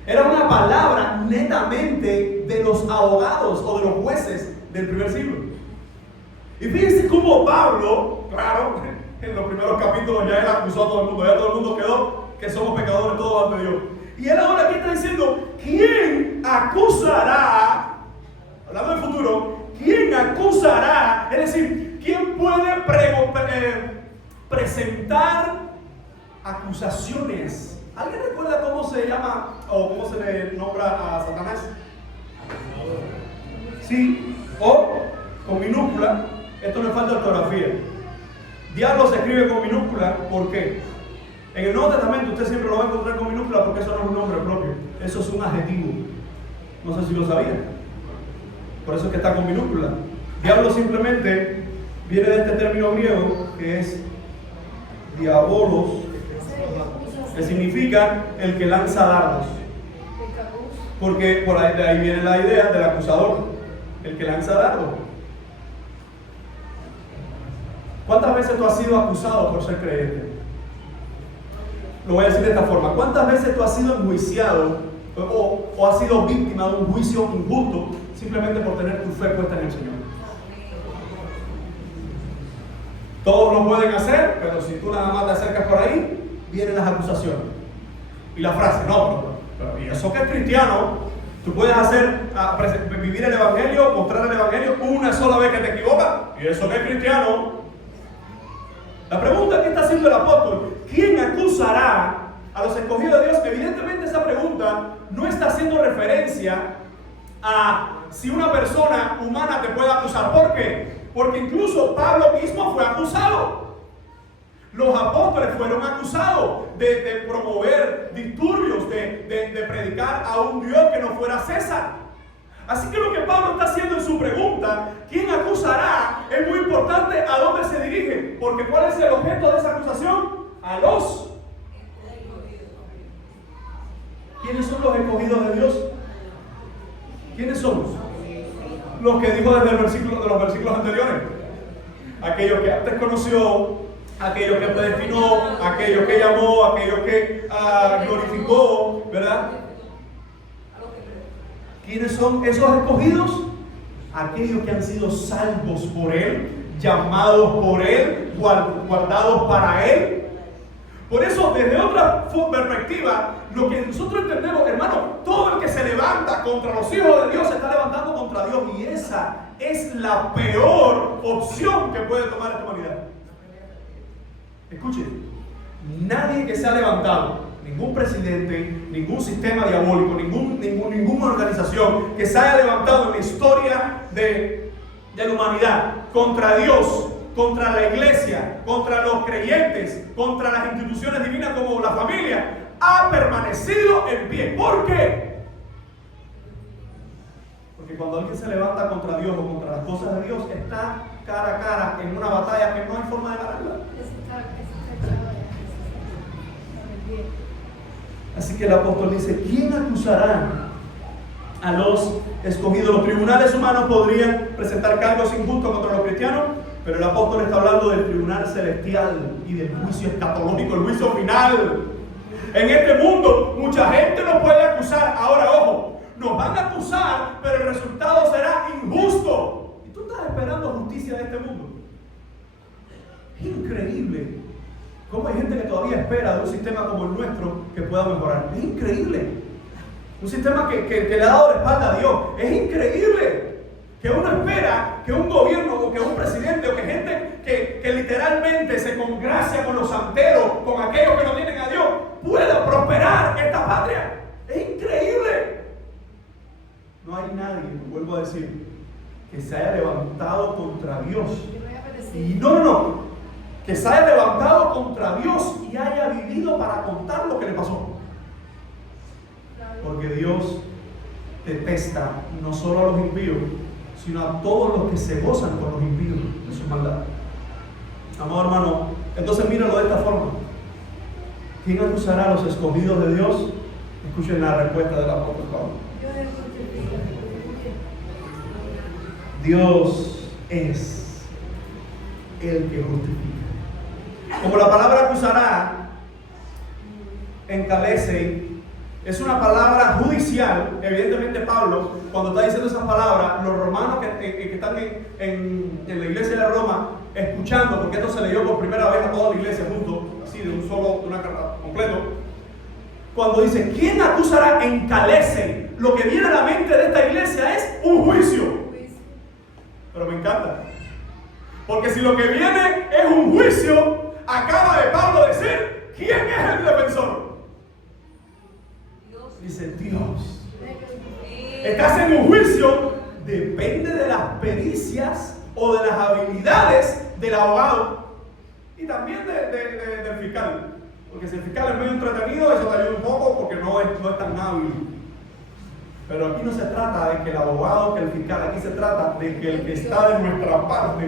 Era una palabra netamente de los abogados o de los jueces del primer siglo. Y fíjense cómo Pablo, claro, en los primeros capítulos ya él acusó a todo el mundo, ya todo el mundo quedó que somos pecadores todos ante Dios. Y él ahora aquí está diciendo, ¿quién acusará? Hablando del futuro, ¿quién acusará? Es decir, ¿quién puede presentar acusaciones? ¿Alguien recuerda cómo se llama o cómo se le nombra a Satanás? Sí, o con minúscula. Esto no es falta de ortografía. Diablo se escribe con minúscula, ¿por qué? En el Nuevo Testamento usted siempre lo va a encontrar con minúscula, porque eso no es un nombre propio, eso es un adjetivo. No sé si lo sabía. Por eso es que está con minúscula. Diablo simplemente viene de este término griego que es diabolos, que significa el que lanza dardos. Porque por ahí, de ahí viene la idea del acusador, el que lanza dardos. ¿Cuántas veces tú has sido acusado por ser creyente? Lo voy a decir de esta forma. ¿Cuántas veces tú has sido enjuiciado o has sido víctima de un juicio injusto simplemente por tener tu fe puesta en el Señor? Todos lo pueden hacer, pero si tú nada más te acercas por ahí, vienen las acusaciones. Y la frase, no, pero ¿y eso que es cristiano? Tú puedes vivir el Evangelio, mostrar el Evangelio una sola vez que te equivocas, ¿y eso que es cristiano? La pregunta que está haciendo el apóstol, ¿quién acusará a los escogidos de Dios? Evidentemente esa pregunta no está haciendo referencia a si una persona humana te puede acusar. ¿Por qué? Porque incluso Pablo mismo fue acusado. Los apóstoles fueron acusados de promover disturbios, de predicar a un Dios que no fuera César. Así que lo que Pablo está haciendo en su pregunta, ¿quién acusará?, es muy importante a dónde se dirige. Porque ¿cuál es el objeto de esa acusación? A los. ¿Quiénes son los escogidos de Dios? ¿Quiénes somos? Los que dijo desde los versículos anteriores. Aquellos que antes conoció, aquellos que predestinó, aquellos que llamó, aquellos que glorificó, ¿verdad? ¿Quiénes son esos escogidos? Aquellos que han sido salvos por Él, llamados por Él, guardados para Él. Por eso, desde otra perspectiva, lo que nosotros entendemos, hermano, todo el que se levanta contra los hijos de Dios se está levantando contra Dios, y esa es la peor opción que puede tomar esta humanidad. Escuchen, nadie que se ha levantado, ningún presidente, ningún sistema diabólico, ninguna organización que se haya levantado en la historia de la humanidad contra Dios, contra la iglesia, contra los creyentes, contra las instituciones divinas como la familia, ha permanecido en pie. ¿Por qué? Porque cuando alguien se levanta contra Dios o contra las cosas de Dios, está cara a cara en una batalla que no hay forma de ganarla. Así que el apóstol dice, ¿quién acusará a los escogidos? Los tribunales humanos podrían presentar cargos injustos contra los cristianos, pero el apóstol está hablando del tribunal celestial y del juicio escatológico, el juicio final. En este mundo mucha gente nos puede acusar. Ahora, ojo, nos van a acusar, pero el resultado será injusto. ¿Y tú estás esperando justicia de este mundo? Es increíble cómo hay gente que todavía espera de un sistema como el nuestro que pueda mejorar. Es increíble. Un sistema que le ha dado la espalda a Dios. Es increíble que uno espera que un gobierno o que un presidente o que gente que literalmente se congracia con los santeros, con aquellos que no tienen a Dios, pueda prosperar esta patria. Es increíble. No hay nadie, vuelvo a decir, que se haya levantado contra Dios. Y no, que se haya levantado contra Dios y haya vivido para contar lo que le pasó. Porque Dios detesta no solo a los impíos, sino a todos los que se gozan con los impíos de su maldad. Amado hermano, entonces míralo de esta forma. ¿Quién acusará a los escogidos de Dios? Escuchen la respuesta del apóstol Pablo. Dios es el que justifica. Como la palabra acusará en Calese es una palabra judicial, evidentemente Pablo, cuando está diciendo esas palabras, los romanos que están en la iglesia de Roma escuchando, porque esto se leyó por primera vez a toda la iglesia junto, así de una carta completo. Cuando dice, ¿quién acusará en Calese? Lo que viene a la mente de esta iglesia es un juicio. Pero me encanta, porque si lo que viene es un juicio, acaba de Pablo decir, ¿quién es el defensor? Dice Dios. Estás en un juicio, depende de las pericias o de las habilidades del abogado y también del fiscal. Porque si el fiscal es medio entretenido, eso te ayuda un poco porque no es tan hábil. Pero aquí no se trata de que el abogado, que el fiscal, aquí se trata de que el que está de nuestra parte,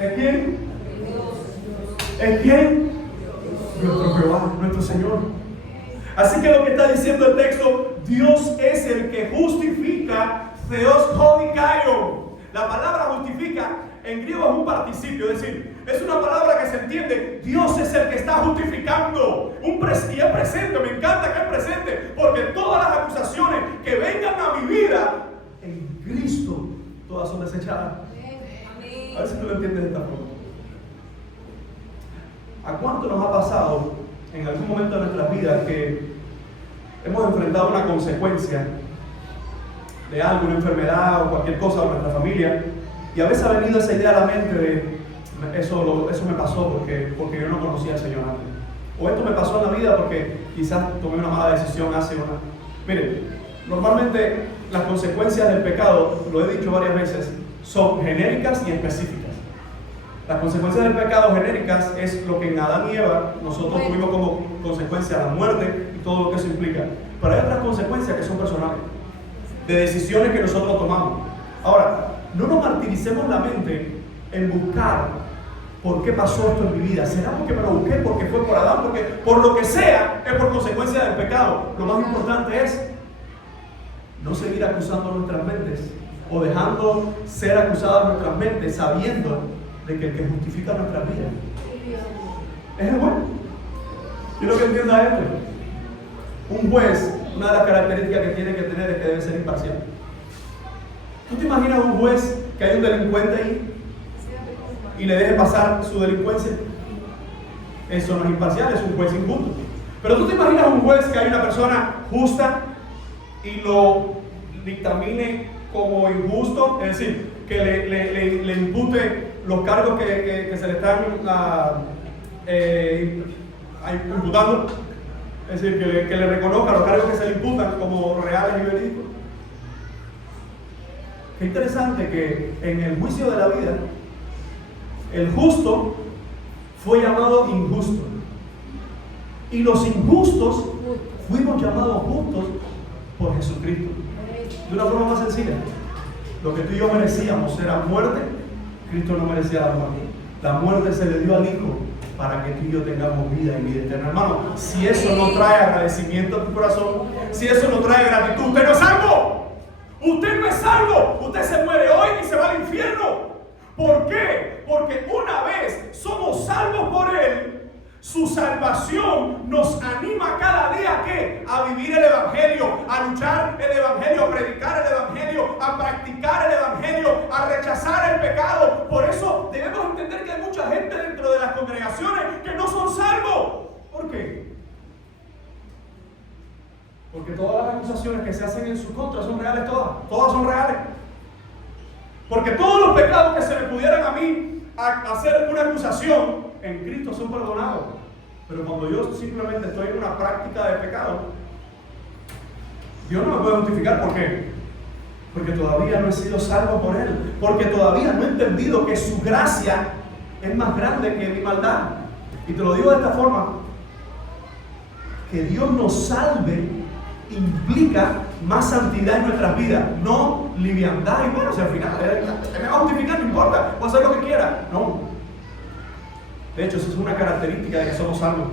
¿es quién? ¿Es quién? nuestro Jehová, nuestro Señor. Así que lo que está diciendo el texto, Dios es el que justifica, Theos hodikaio. La palabra justifica en griego es un participio, es decir, es una palabra que se entiende, Dios es el que está justificando. Y es presente, me encanta que es presente, porque todas las acusaciones que vengan a mi vida, en Cristo, todas son desechadas. A ver si tú lo entiendes de esta forma. ¿A cuánto nos ha pasado en algún momento de nuestras vidas que hemos enfrentado una consecuencia de algo, una enfermedad o cualquier cosa en nuestra familia, y a veces ha venido esa idea a la mente de eso me pasó porque yo no conocía al Señor antes, o esto me pasó en la vida porque quizás tomé una mala decisión hace una... Miren, normalmente las consecuencias del pecado, lo he dicho varias veces, son genéricas y específicas. Las consecuencias del pecado genéricas es lo que en Adán y Eva nosotros tuvimos como consecuencia la muerte y todo lo que eso implica. Pero hay otras consecuencias que son personales, de decisiones que nosotros tomamos. Ahora, no nos martiricemos la mente en buscar por qué pasó esto en mi vida. ¿Será porque me lo busqué? ¿Porque fue por Adán? Porque por lo que sea es por consecuencia del pecado. Lo más importante es no seguir acusando nuestras mentes o dejando ser acusadas nuestras mentes sabiendo de que el que justifica nuestras vidas es el juez. Quiero que entienda esto. Un juez, una de las características que tiene que tener es que debe ser imparcial. ¿Tú te imaginas un juez que hay un delincuente ahí y le deje pasar su delincuencia? Eso no es imparcial, es un juez injusto. Pero tú te imaginas un juez que hay una persona justa y lo dictamine como injusto, es decir, que le impute los cargos que se le están imputando, es decir, que le reconozca los cargos que se le imputan como reales y verídicos. Qué interesante que en el juicio de la vida, el justo fue llamado injusto y los injustos fuimos llamados justos por Jesucristo. De una forma más sencilla, lo que tú y yo merecíamos era muerte. Cristo no merecía la muerte. La muerte se le dio al Hijo para que tú y yo tengamos vida y vida eterna. Hermano, si eso no trae agradecimiento a tu corazón, si eso no trae gratitud, usted no es salvo. Usted no es salvo. Usted se muere hoy y se va al infierno. ¿Por qué? Porque una vez somos salvos por Él, su salvación nos anima cada día ¿a qué? A vivir el Evangelio, a luchar el Evangelio, a predicar el Evangelio, a practicar el Evangelio, a rechazar el pecado. Por eso debemos entender que hay mucha gente dentro de las congregaciones que no son salvos. ¿Por qué? Porque todas las acusaciones que se hacen en su contra son reales, todas son reales. Porque todos los pecados que se me pudieran a mí hacer una acusación, en Cristo son perdonados. Pero cuando yo simplemente estoy en una práctica de pecado, Dios no me puede justificar. ¿Por qué? Porque todavía no he sido salvo por Él. Porque todavía no he entendido que su gracia es más grande que mi maldad. Y te lo digo de esta forma: que Dios nos salve implica más santidad en nuestras vidas, no liviandad. Y bueno, si al final me va a justificar, no importa, voy a hacer lo que quiera. No. De hecho, eso es una característica de que somos salvos,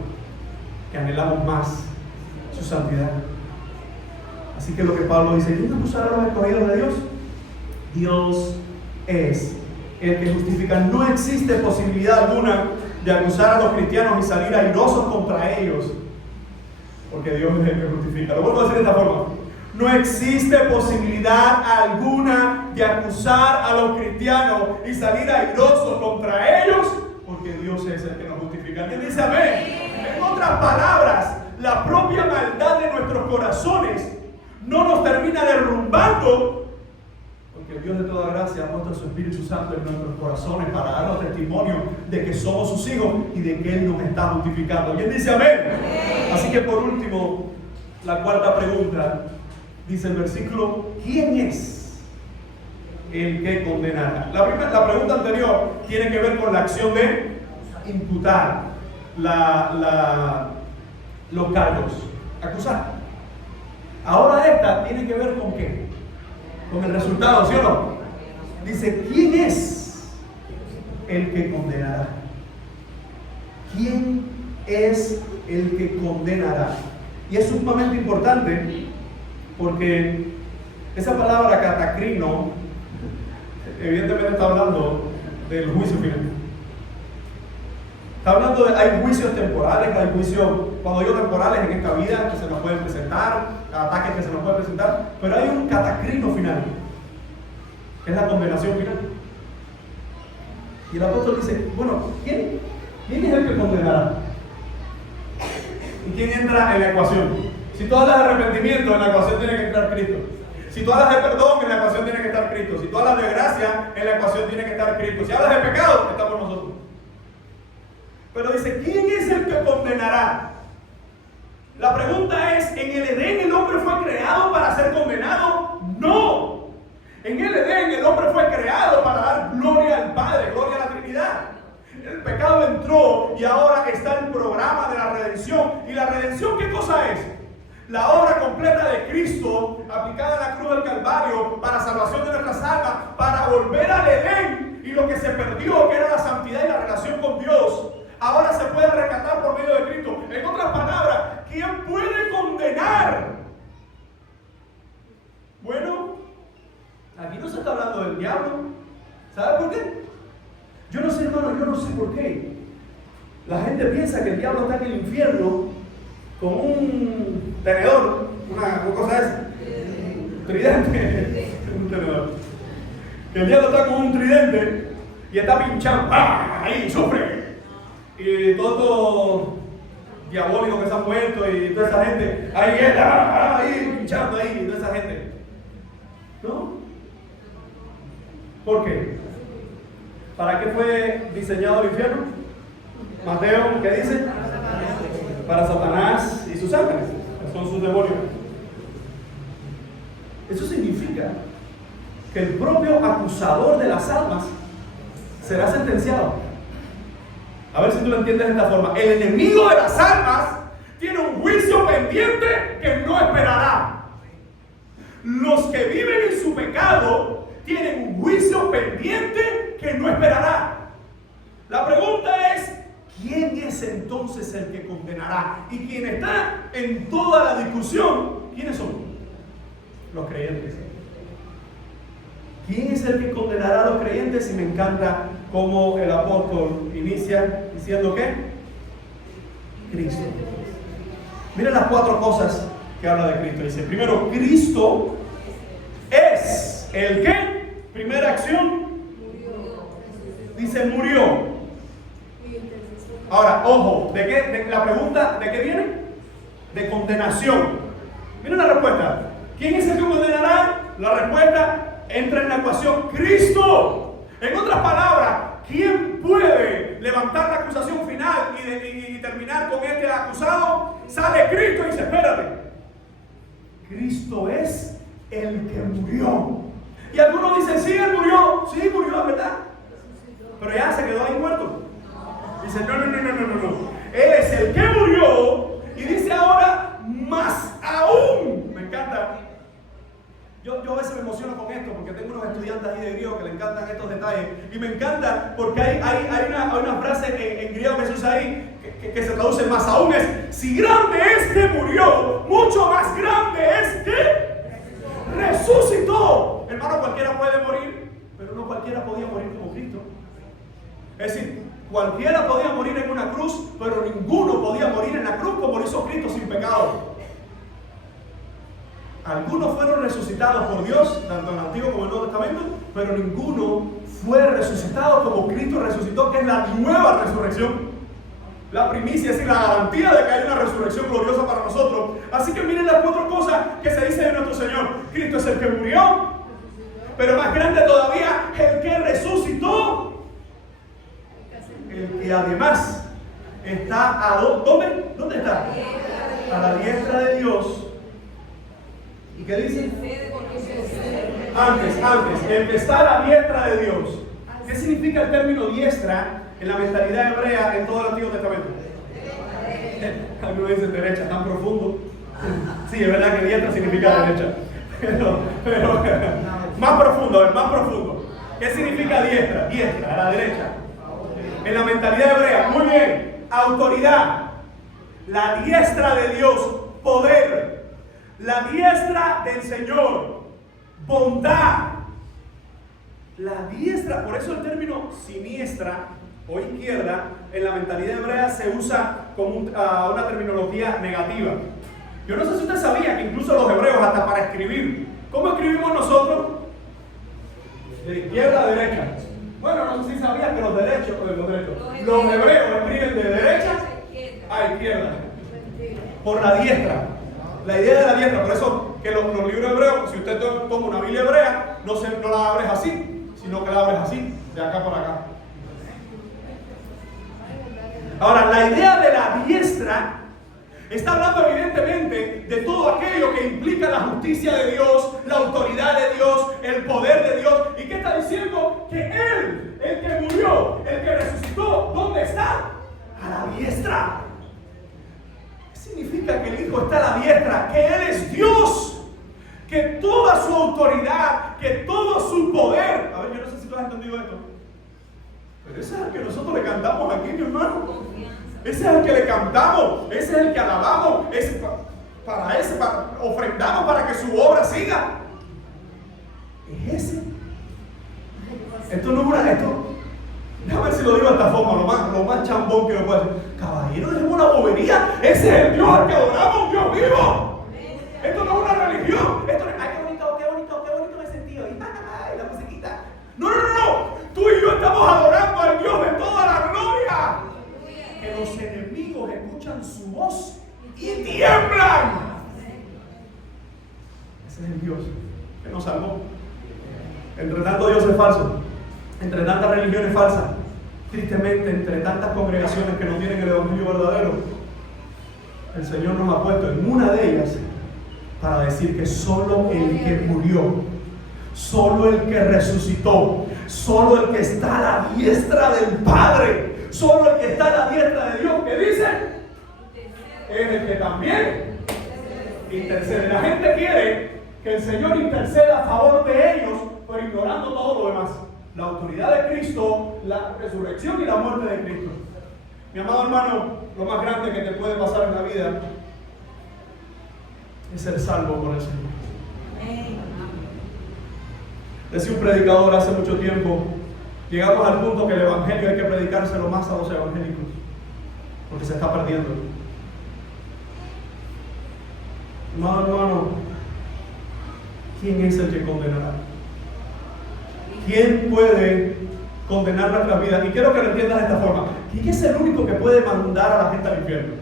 que anhelamos más su santidad. Así que lo que Pablo dice: ¿quién acusará a los escogidos de Dios? Dios es el que justifica. No existe posibilidad alguna de acusar a los cristianos y salir airosos contra ellos, porque Dios es el que justifica. Lo vuelvo a decir de esta forma: no existe posibilidad alguna de acusar a los cristianos y salir airosos contra ellos, porque Dios es el que nos justifica. ¿Alguien dice amén? En otras palabras, la propia maldad de nuestros corazones no nos termina derrumbando, porque Dios de toda gracia ha puesto su Espíritu Santo en nuestros corazones para darnos testimonio de que somos sus hijos y de que Él nos está justificando. ¿Alguien dice amén? Así que por último, la cuarta pregunta, dice el versículo: ¿quién es el que condenará? La pregunta anterior tiene que ver con la acción de imputar los cargos, acusar. Ahora esta tiene que ver con qué? Con el resultado, ¿sí o no? Dice: ¿quién es el que condenará? ¿Quién es el que condenará? Y es sumamente importante porque esa palabra catacrino evidentemente está hablando del juicio final. Está hablando de, hay juicios temporales, hay juicios, cuando digo temporales, en esta vida que se nos pueden presentar, ataques que se nos pueden presentar, pero hay un catacrino final, que es la condenación final. Y el apóstol dice, bueno, ¿quién es el que condenará? ¿Y quién entra en la ecuación? Si tú hablas de arrepentimiento, en la ecuación tiene que entrar Cristo. Si tú hablas de perdón, en la ecuación tiene que estar Cristo. Si tú hablas de gracia, en la ecuación tiene que estar Cristo. Si hablas de pecado, estamos nosotros. Pero dice, ¿quién es el que condenará? La pregunta es, ¿en el Edén el hombre fue creado para ser condenado? No. En el Edén el hombre fue creado para dar gloria al Padre, gloria a la Trinidad. El pecado entró y ahora está el programa de la redención. ¿Y la redención qué cosa es? La obra completa de Cristo aplicada en la cruz del Calvario para salvación de nuestras almas, para volver al Edén y lo que se perdió, que era la santidad y la relación con Dios, ahora se puede rescatar por medio de Cristo. En otras palabras, ¿quién puede condenar? Bueno, aquí no se está hablando del diablo. ¿Sabe por qué? Yo no sé, hermano, yo no sé por qué. La gente piensa que el diablo está en el infierno con un tenedor, una cosa esa, tridente, un tenedor. Que el diablo está con un tridente y está pinchando, ¡ah! Ahí, sufre. Y todo diabólico que se ha vuelto y toda esa gente, ahí está, ahí pinchando ahí, y toda esa gente. ¿No? ¿Por qué? ¿Para qué fue diseñado el infierno? Mateo, ¿qué dice? Para Satanás y sus ángeles, que son sus demonios. Eso significa que el propio acusador de las almas será sentenciado. A ver si tú lo entiendes de esta forma. El enemigo de las almas tiene un juicio pendiente que no esperará. Los que viven en su pecado tienen un juicio pendiente que no esperará. La pregunta es, ¿quién es entonces el que condenará? Y quien está en toda la discusión, ¿quiénes son? Los creyentes. ¿Quién es el que condenará a los creyentes? Y me encanta cómo el apóstol inicia diciendo que Cristo. Miren las 4 cosas que habla de Cristo. Dice, primero, Cristo es el que, primera acción, dice murió. Ahora, ojo, la pregunta, ¿de qué viene? De condenación. Miren la respuesta. ¿Quién es el que condenará? La respuesta entra en la ecuación, Cristo. En otras palabras, ¿quién puede levantar la acusación final y terminar con este acusado? Sale Cristo y dice, espérate. Cristo es el que murió. Y algunos dicen, sí, él murió. Sí, murió, es verdad. Pero ya se quedó ahí muerto. Dice, no. Él es el que murió. Y dice ahora, más aún. Me encanta. Yo a veces me emociono con esto porque tengo unos estudiantes ahí de griego que le encantan estos detalles. Y me encanta porque hay una frase en griego que se usa ahí que se traduce más aún. Es, si grande es que murió, mucho más grande es que resucitó. Hermano, cualquiera puede morir, pero no cualquiera podía morir como Cristo. Es decir, cualquiera podía morir en una cruz, pero ninguno podía morir en la cruz como lo hizo Cristo sin pecado. Algunos fueron resucitados por Dios, tanto en el Antiguo como en el Nuevo Testamento, pero ninguno fue resucitado como Cristo resucitó, que es la nueva resurrección. La primicia, es decir, la garantía de que hay una resurrección gloriosa para nosotros. Así que miren las 4 cosas que se dice de nuestro Señor. Cristo es el que murió, pero más grande todavía, el que resucitó. El que además está a ¿dónde está? A la diestra de Dios. ¿Y qué dice? Antes, el que está a la diestra de Dios. ¿Qué significa el término diestra en la mentalidad hebrea en todo el Antiguo Testamento? Algunos dicen derecha, tan profundo. Sí, es verdad que diestra significa derecha. Pero más profundo. ¿Qué significa diestra? Diestra, a la derecha. En la mentalidad hebrea, muy bien, autoridad. La diestra de Dios, poder. La diestra del Señor, bondad. La diestra, por eso el término siniestra o izquierda en la mentalidad hebrea se usa como una terminología negativa. Yo no sé si usted sabía que incluso los hebreos, hasta para escribir, ¿cómo escribimos nosotros? De izquierda a derecha. Bueno, no sé si sabía que los hebreos escriben de derecha a izquierda. Por la diestra. La idea de la diestra, por eso que los libros hebreos, si usted toma una Biblia hebrea, no la abres así, sino que la abres así, de acá para acá. Ahora, la idea de la diestra está hablando evidentemente de todo aquello que implica la justicia de Dios, la autoridad de Dios, el poder de Dios. ¿Y qué está diciendo? Que Él, el que murió, el que resucitó, ¿dónde está? A la diestra. ¿Qué significa que el Hijo está a la diestra? Que Él es Dios, que toda su autoridad, que todo su poder. A ver, yo no sé si tú has entendido esto, pero ese es el que nosotros le cantamos aquí, mi hermano. Ese es el que le cantamos, ese es el que alabamos, para ofrendamos para que su obra siga. Es ese. Esto no es déjame ver si lo digo de esta forma, lo más chambón que me puede decir. Caballero, dejemos la bobería. Ese es el Dios al que adoramos, un Dios vivo. Esto no es una religión. Esto no es, ay, qué bonito me sentí hoy. Ay, la musiquita. No. Tú y yo estamos adorando al Dios de toda la gloria. Que los enemigos escuchan su voz y tiemblan. Ese es el Dios que nos salvó. Entre tanto Dios es falso, entre tantas religiones falsas, tristemente entre tantas congregaciones que no tienen el evangelio verdadero, el Señor nos ha puesto en una de ellas para decir que solo el que murió, solo el que resucitó, solo el que está a la diestra del Padre, solo el que está a la diestra de Dios, ¿qué dice? Es el que también intercede. La gente quiere que el Señor interceda a favor de ellos, pero ignorando todo lo demás. La autoridad de Cristo, la resurrección y la muerte de Cristo. Mi amado hermano, lo más grande que te puede pasar en la vida es ser salvo por el Señor. Decía un predicador hace mucho tiempo, llegamos al punto que el evangelio hay que predicárselo más a los evangélicos, porque se está perdiendo. Hermano, ¿quién es el que condenará? ¿Quién puede condenar nuestras vidas? Y quiero que lo entiendas de esta forma. ¿Quién es el único que puede mandar a la gente al infierno?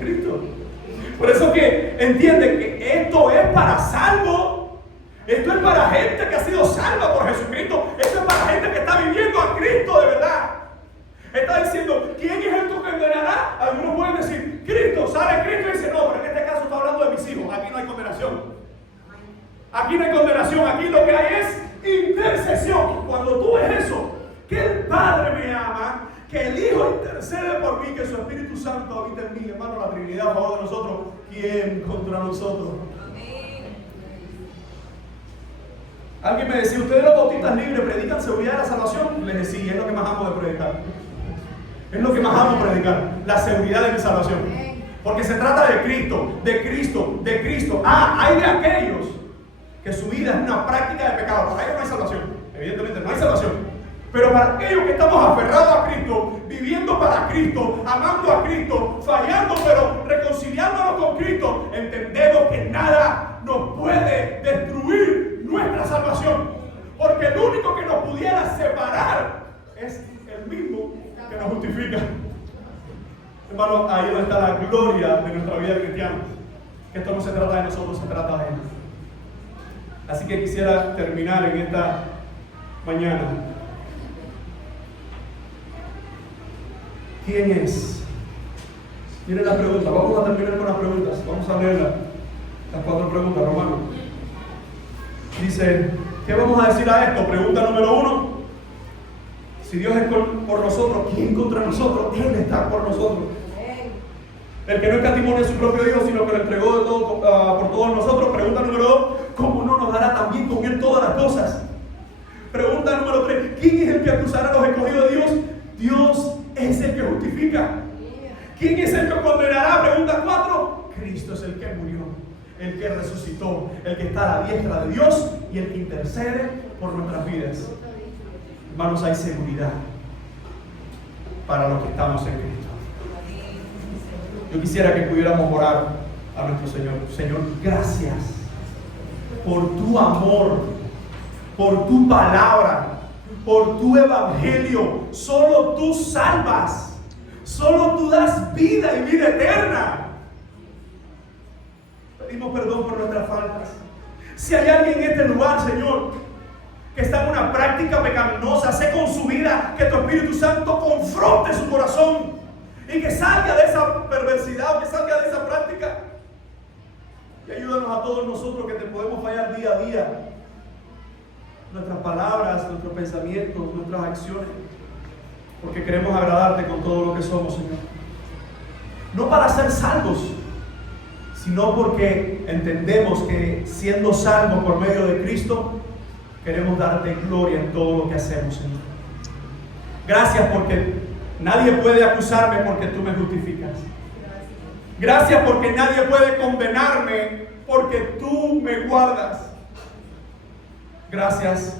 Cristo. Por eso que entiende que esto es para salvo. Esto es para gente que ha sido salva por Jesucristo. Esto es para gente que está viviendo a Cristo de verdad. Está diciendo, ¿quién es el que condenará? Algunos pueden decir, Cristo. Sale Cristo y dice, no, pero en este caso está hablando de mis hijos. Aquí no hay condenación. Aquí no hay condenación. Aquí lo que hay es intercesión. Cuando tú ves eso, que el Padre me ama, que el Hijo intercede por mí, que su Espíritu Santo habita en mí, hermano, la Trinidad a favor de nosotros, ¿quién contra nosotros? Alguien me decía, ¿ustedes los bautistas libres predican seguridad de la salvación? Les decía, es lo que más amo de predicar. Es lo que más amo predicar, la seguridad de mi salvación. Porque se trata de Cristo, de Cristo, de Cristo. Hay de aquellos que su vida es una práctica de pecado. Para ellos no hay salvación. Evidentemente no hay salvación. Pero para aquellos que estamos aferrados a Cristo, viviendo para Cristo, amando a Cristo, fallando pero reconciliándonos con Cristo, entendemos que nada nos puede destruir nuestra salvación. Porque el único que nos pudiera separar es el mismo que nos justifica. Hermano, ahí donde está la gloria de nuestra vida cristiana. Que esto no se trata de nosotros, se trata de Él. Así que quisiera terminar en esta mañana. ¿Quién es? Miren la pregunta. Vamos a terminar con las preguntas. Vamos a leer las 4 preguntas, Romano. Dice, ¿qué vamos a decir a esto? Pregunta número 1. Si Dios es por nosotros, ¿quién contra nosotros? Él está por nosotros. El que no escatimó a su propio Hijo, sino que lo entregó de todo, por todos nosotros. Pregunta número 2, ¿cómo no nos dará también con Él todas las cosas? Pregunta número 3, ¿quién es el que acusará a los escogidos de Dios? Dios es el que justifica. ¿Quién es el que condenará? Pregunta 4. Cristo es el que murió, el que resucitó, el que está a la diestra de Dios y el que intercede por nuestras vidas. Hermanos, hay seguridad para los que estamos en Cristo. Yo quisiera que pudiéramos orar a nuestro Señor. Señor, gracias por tu amor, por tu palabra, por tu evangelio. Solo tú salvas, solo tú das vida y vida eterna. Pedimos perdón por nuestras faltas. Si hay alguien en este lugar, Señor, que está en una práctica pecaminosa, sé con su vida que tu Espíritu Santo confronte su corazón y que salga de esa perversidad o que salga de esa práctica. Y ayúdanos a todos nosotros que te podemos fallar día a día. Nuestras palabras, nuestros pensamientos, nuestras acciones. Porque queremos agradarte con todo lo que somos, Señor. No para ser salvos, sino porque entendemos que siendo salvos por medio de Cristo, queremos darte gloria en todo lo que hacemos, Señor. Gracias porque nadie puede acusarme porque tú me justificas. Gracias porque nadie puede condenarme porque tú me guardas. Gracias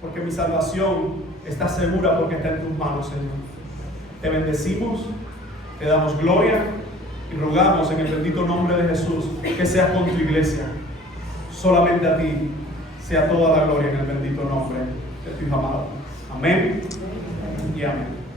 porque mi salvación está segura porque está en tus manos, Señor. Te bendecimos, te damos gloria y rogamos en el bendito nombre de Jesús que seas con tu iglesia. Solamente a ti sea toda la gloria en el bendito nombre de tu Hijo amado. Amén y amén.